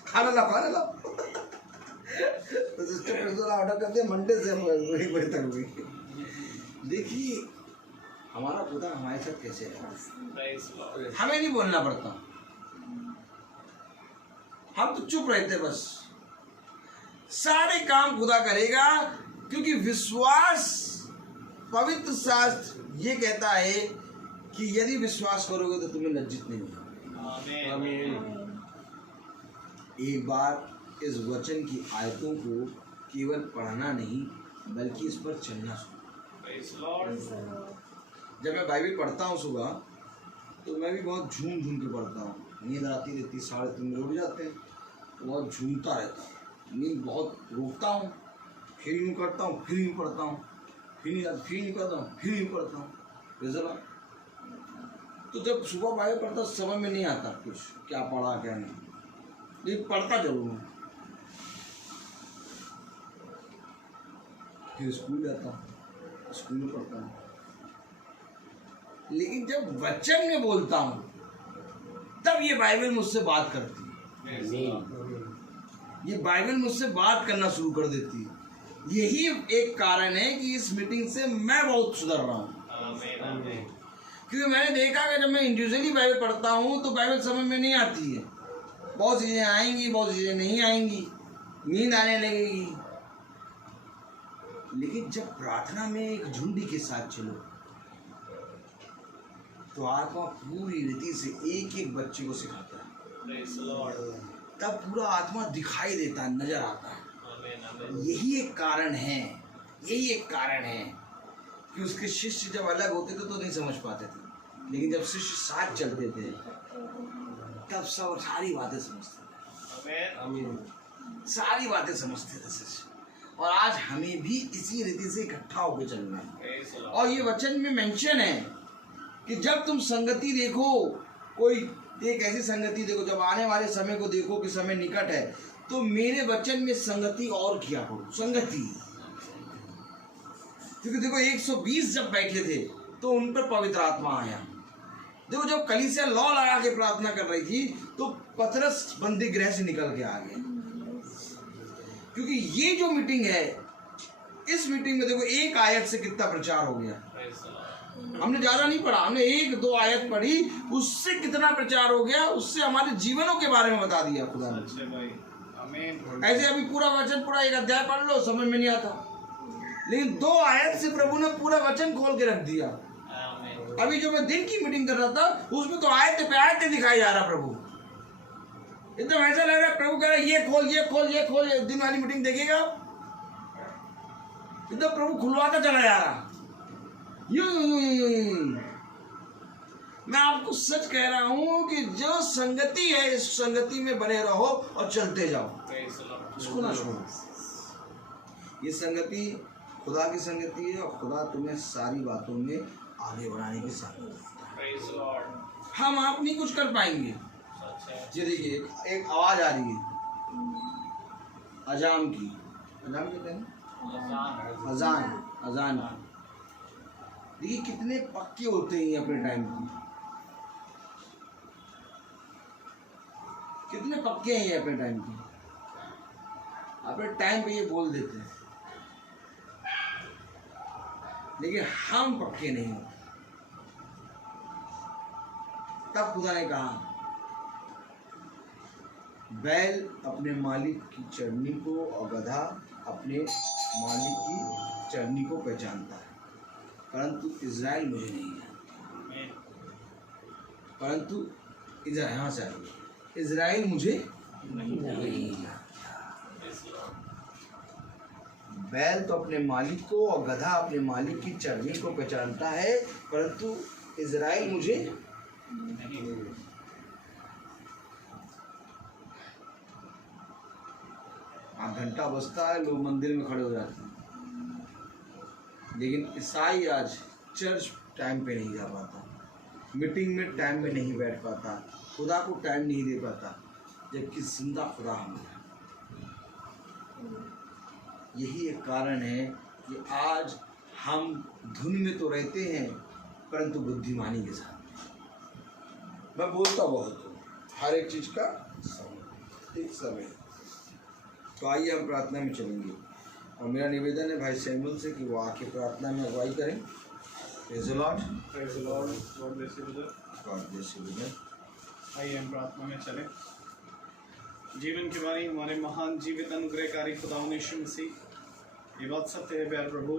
खाना लाओ, खाना लाओ। तो सिस्टर प्रिंसिपल ऑर्डर कर दिया, मंडे से हम 1 बजे तक हुई। देखिए हमारा खुदा हमारे साथ कैसे है, हमें नहीं बोलना पड़ता, हम तो चुप रहते, बस सारे काम खुदा करेगा, क्योंकि विश्वास, पवित्र शास्त्र ये कहता है कि यदि विश्वास करोगे तो तुम्हें लज्जित नहीं होगा। आमीन। एक बार इस वचन की आयतों को केवल पढ़ना नहीं बल्कि इस पर चलना शुरू। Praise Lord. जब मैं बाइबल पढ़ता हूँ सुबह तो मैं भी बहुत झूम झूम के पढ़ता हूँ, नींद आती रहती, 3:30 में उठ जाते हैं, तो बहुत झूमता रहता हूँ, नींद बहुत रोकता हूँ, फिर यूँ करता हूँ, फिर यूँ पढ़ता हूँ, फिर यूँ करता हूँ, फिर यूँ पढ़ता हूँ। तो जब सुबह बाइबल पढ़ता समझ में नहीं आता कुछ क्या पढ़ा क्या नहीं, लेकिन पढ़ता जरूर हूँ। फिर स्कूल जाता हूँ, स्कूल में पढ़ता हूँ, लेकिन जब वचन में बोलता हूँ तब ये बाइबल मुझसे बात करती है, ये बाइबल मुझसे बात करना शुरू कर देती है। यही एक कारण है कि इस मीटिंग से मैं बहुत सुधर रहा हूँ, क्योंकि मैंने देखा कि जब मैं इंडिविजुअली बाइबल पढ़ता हूँ तो बाइबल समझ में नहीं आती है, बहुत चीज़ें आएंगी, बहुत चीज़ें नहीं आएंगी, नींद आने लगेगी। लेकिन जब प्रार्थना में एक झुंडी के साथ चलो तो आत्मा पूरी रीति से एक एक बच्चे को सिखाता है, तब पूरा आत्मा दिखाई देता है, नजर आता है। यही एक कारण है, यही एक कारण है कि उसके शिष्य जब अलग होते थे तो नहीं समझ पाते थे, लेकिन जब शिष्य साथ चलते थे तब सब सारी बातें समझते थे, सारी बातें समझते थे शिष्य। और आज हमें भी इसी रीति से इकट्ठा होकर चलना है। और ये वचन में मेंशन है कि जब तुम संगति देखो, कोई एक ऐसी संगति देखो, जब आने वाले समय को देखो कि समय निकट है, तो मेरे वचन में संगति और किया करो, संगति। क्योंकि देखो 120 जब बैठे थे तो उन पर पवित्र आत्मा आया। देखो जब कलीसिया लौ लगा के प्रार्थना कर रही थी तो पतरस बंदी गृह से निकल के आ गया। क्योंकि ये जो मीटिंग है, इस मीटिंग में देखो एक आयत से कितना प्रचार हो गया। हमने ज्यादा नहीं पढ़ा, हमने 1-2 आयत पढ़ी, उससे कितना प्रचार हो गया, उससे हमारे जीवनों के बारे में बता दिया खुदा ने। ऐसे अभी पूरा वचन, पूरा 1 अध्याय पढ़ लो, समझ में नहीं आता, लेकिन 2 आयत से प्रभु ने पूरा वचन खोल के रख दिया। अभी जो मैं दिन की मीटिंग कर रहा था उसमें तो आयत पे आयत दिखाई जा रहा प्रभु, एकदम ऐसा लग रहा है प्रभु कह रहा है ये खोल, ये खोल, ये खोल। दिन वाली मीटिंग देखिएगा, एकदम प्रभु खुलवाता चला जा रहा। मैं आपको सच कह रहा हूं कि जो संगति है, इस संगति में बने रहो और चलते जाओ, इसको ना छोड़ो। ये संगति खुदा की संगति है और खुदा तुम्हें सारी बातों में आगे बढ़ाने की संगति। हम आप नहीं कुछ कर पाएंगे। ये देखिए एक आवाज आ रही है अजान की, अजान कहते हैं, अजान की। देखिए कितने पक्के होते हैं अपने टाइम की, कितने पक्के हैं ये अपने टाइम की, अपने टाइम पे ये बोल देते हैं, लेकिन हम पक्के नहीं होते। तब खुदा ने कहा बैल अपने मालिक की चरनी को और गधा अपने मालिक की चरनी को पहचानता है, परंतु इज़राइल मुझे नहीं है। परंतु इधर यहाँ से आइए, इज़राइल मुझे नहीं है। बैल तो अपने मालिक को और गधा अपने मालिक की चरनी को पहचानता है, परंतु इज़राइल मुझे नहीं। घंटा बजता है, लोग मंदिर में खड़े हो जाते हैं। लेकिन ईसाई आज चर्च टाइम पे नहीं जा पाता, मीटिंग में टाइम में नहीं बैठ पाता, खुदा को टाइम नहीं दे पाता, जबकि जिंदा खुदा हम हैं। यही एक कारण है कि आज हम धुन में तो रहते हैं परंतु बुद्धिमानी के साथ। मैं बोलता बहुत हूँ, हर एक चीज़ का एक समय। तो आइए हम प्रार्थना में चलेंगे और मेरा निवेदन है भाई सैमुअल से कि वो आके प्रार्थना में अगुवाई करें। Praise the Lord. Praise the Lord. God bless you brother. God bless you brother. आइए हम प्रार्थना में चलें। जीवन के बारे हमारे महान जीवित अनुग्रहकारी खुदावंद यीशु मसीह, ये बात सत्य है प्यारे प्रभु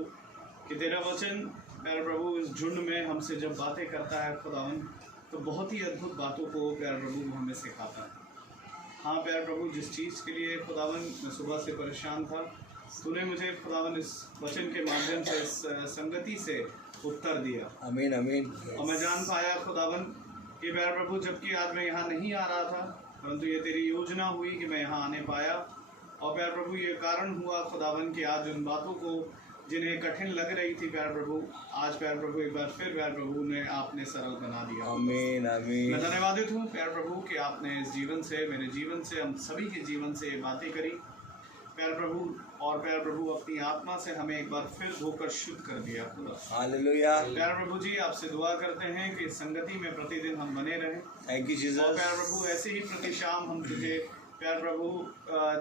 कि तेरा वचन प्यारे प्रभु इस झुंड में हमसे जब बातें करता है खुदावंद, तो बहुत ही अद्भुत बातों को प्यारे प्रभु हमें सिखाता है। हाँ प्यारे प्रभु, जिस चीज़ के लिए खुदावंद मैं सुबह से परेशान था, तूने मुझे खुदावंद इस वचन के माध्यम से, इस संगति से उत्तर दिया। आमीन आमीन। और मैं जान पाया खुदावंद कि प्यारे प्रभु, जबकि आज मैं यहाँ नहीं आ रहा था, परंतु ये तेरी योजना हुई कि मैं यहाँ आने पाया। और प्यारे प्रभु, ये कारण हुआ खुदावंद कि आज उन बातों को जिन्हें कठिन लग रही थी प्यारे प्रभु, आज प्यारे प्रभु एक बार फिर प्यारे प्रभु ने आपने सरल बना दिया। आमीन आमीन। मैं धन्यवादित हूँ प्यारे प्रभु कि आपने इस जीवन से, मेरे जीवन से, हम सभी के जीवन से ये बातें करी प्यारे प्रभु। और प्यारे प्रभु अपनी आत्मा से हमें एक बार फिर धोकर शुद्ध कर दिया खुदा। हालेलुया। प्यारे प्रभु जी, आपसे दुआ करते हैं कि इस संगति में प्रतिदिन हम बने रहें। Thank you Jesus. और प्यारे प्रभु ऐसे ही प्रति शाम हम तुझे प्यारे प्रभु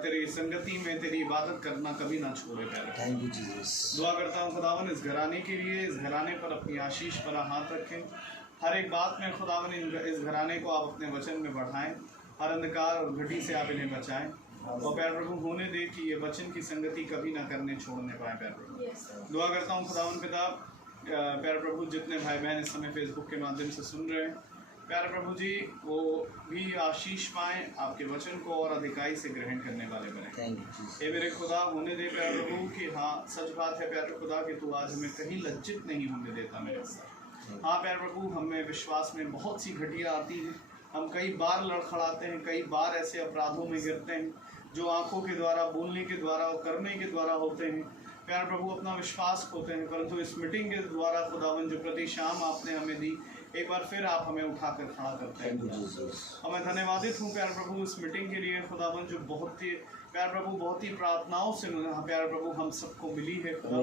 तेरी संगति में तेरी इबादत करना कभी ना छोड़े प्यारे। Thank you Jesus. दुआ करता हूँ खुदावन इस घराने के लिए, इस घराने पर अपनी आशीष भरा हाथ रखें। हर एक बात में खुदावन इस घराने को आप अपने वचन में बढ़ाएं। हर अंधकार और घटी से आप इन्हें बचाएं। और प्यारे प्रभु होने दे कि ये वचन की संगति कभी ना करने छोड़ने पाए प्यारे प्रभु। दुआ करता हूँ खुदावन पिता, प्यारे प्रभु जितने भाई बहन इस समय फेसबुक के माध्यम से सुन रहे हैं प्यारे प्रभु जी, वो भी आशीष पाएँ, आपके वचन को और अधिकाई से ग्रहण करने वाले बने। Thank you Jesus. ये मेरे खुदा होने दे प्यारे प्रभु कि हाँ सच बात है प्यारे खुदा कि तू आज हमें कहीं लज्जित नहीं होने देता मेरे खुदा। हाँ प्यारे प्रभु, हमें विश्वास में बहुत सी घटिया आती हैं, हम कई बार लड़खड़ाते हैं, कई बार ऐसे अपराधों में गिरते हैं जो आंखों के द्वारा, बोलने के द्वारा और करने के द्वारा होते हैं प्यारे प्रभु, अपना विश्वास खोते हैं। परंतु इस मीटिंग के द्वारा खुदावन जो प्रति शाम आपने हमें दी, एक बार फिर आप हमें उठाकर खड़ा करते हैं। और मैं धन्यवादित हूँ प्यारे प्रभु इस मीटिंग के लिए खुदावन, जो बहुत ही प्यारे प्रभु बहुत ही प्रार्थनाओं से प्यारे प्रभु हम सबको मिली है खुदा।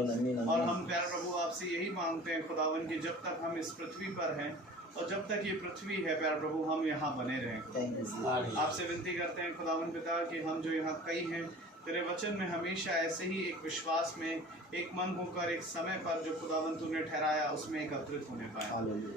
और हम प्यारे प्रभु आपसे यही मांगते हैं खुदावन कि जब तक हम इस पृथ्वी पर हैं और जब तक ये पृथ्वी है प्यारे प्रभु, हम यहाँ बने रहें। आपसे विनती करते हैं खुदावन पिता कि हम जो यहाँ कई हैं तेरे वचन में हमेशा ऐसे ही एक विश्वास में एक मन होकर एक समय पर जो खुदावन तूने ठहराया उसमें एकत्रित होने पाए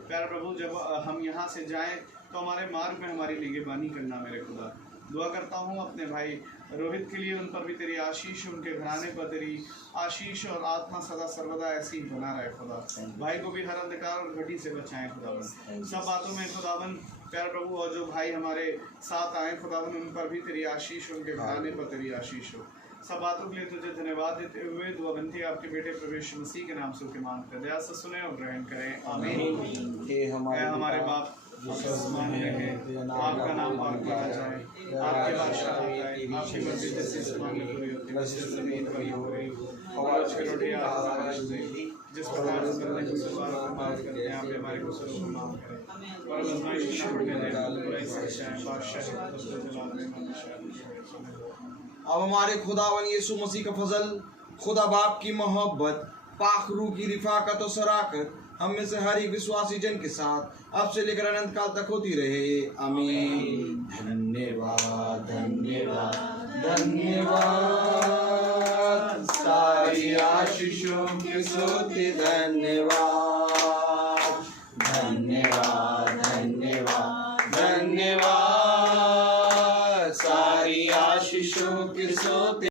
प्यारे प्रभु। जब हम यहाँ से जाएं तो हमारे मार्ग में हमारी निगहबानी करना मेरे खुदा। दुआ करता हूँ अपने भाई रोहित के लिए, उन पर भी तेरी आशीष, उनके घराने पर तेरी आशीष और आत्मा सदा सर्वदा ऐसी ही बना रहे खुदा। भाई को भी हर अंधकार और घटी से बचाएं खुदावन, सब बातों में खुदावन प्यारे प्रभु। और जो भाई हमारे साथ आए खुदावन, उन पर भी तेरी आशीष, उनके घराने पर तेरी आशीष हो। सब बातों के लिए तुझे धन्यवाद देते हुए दुआ बनती है आपके बेटे प्रभु यीशु मसीह के नाम से उनके मांग कर दया से सुने और ग्रहण करें। आमीन। हे हमारे बाप आसमान में है, आपका नाम पाक किया जाए, आपकी बादशाह आए, आपकी मर्जी जैसे आसमान में पूरी होती है वैसे जमीन पर भी हो रही। और आज की रोटी आज दे, जिस प्रकार से करने को सुबह को माफ करते हैं, आप हमारे गुस्सों को माफ करें और आजमाइश में न पड़ने दें, बुराई से बचाएं। बादशाह को तो जलाल में हमेशा। अब हमारे खुदावन यीशु मसीह का फजल, खुदा बाप की मोहब्बत, पाक रूह की रिफाकत और शराकत हम में से हर एक विश्वासी जन के साथ अब से लेकर अनंत काल तक होती रहे। आमीन। धन्यवाद धन्यवाद धन्यवाद, सारी आशीषों के सोते धन्यवाद धन्यवाद धन्यवाद धन्यवाद, सारी आशीषों के सोते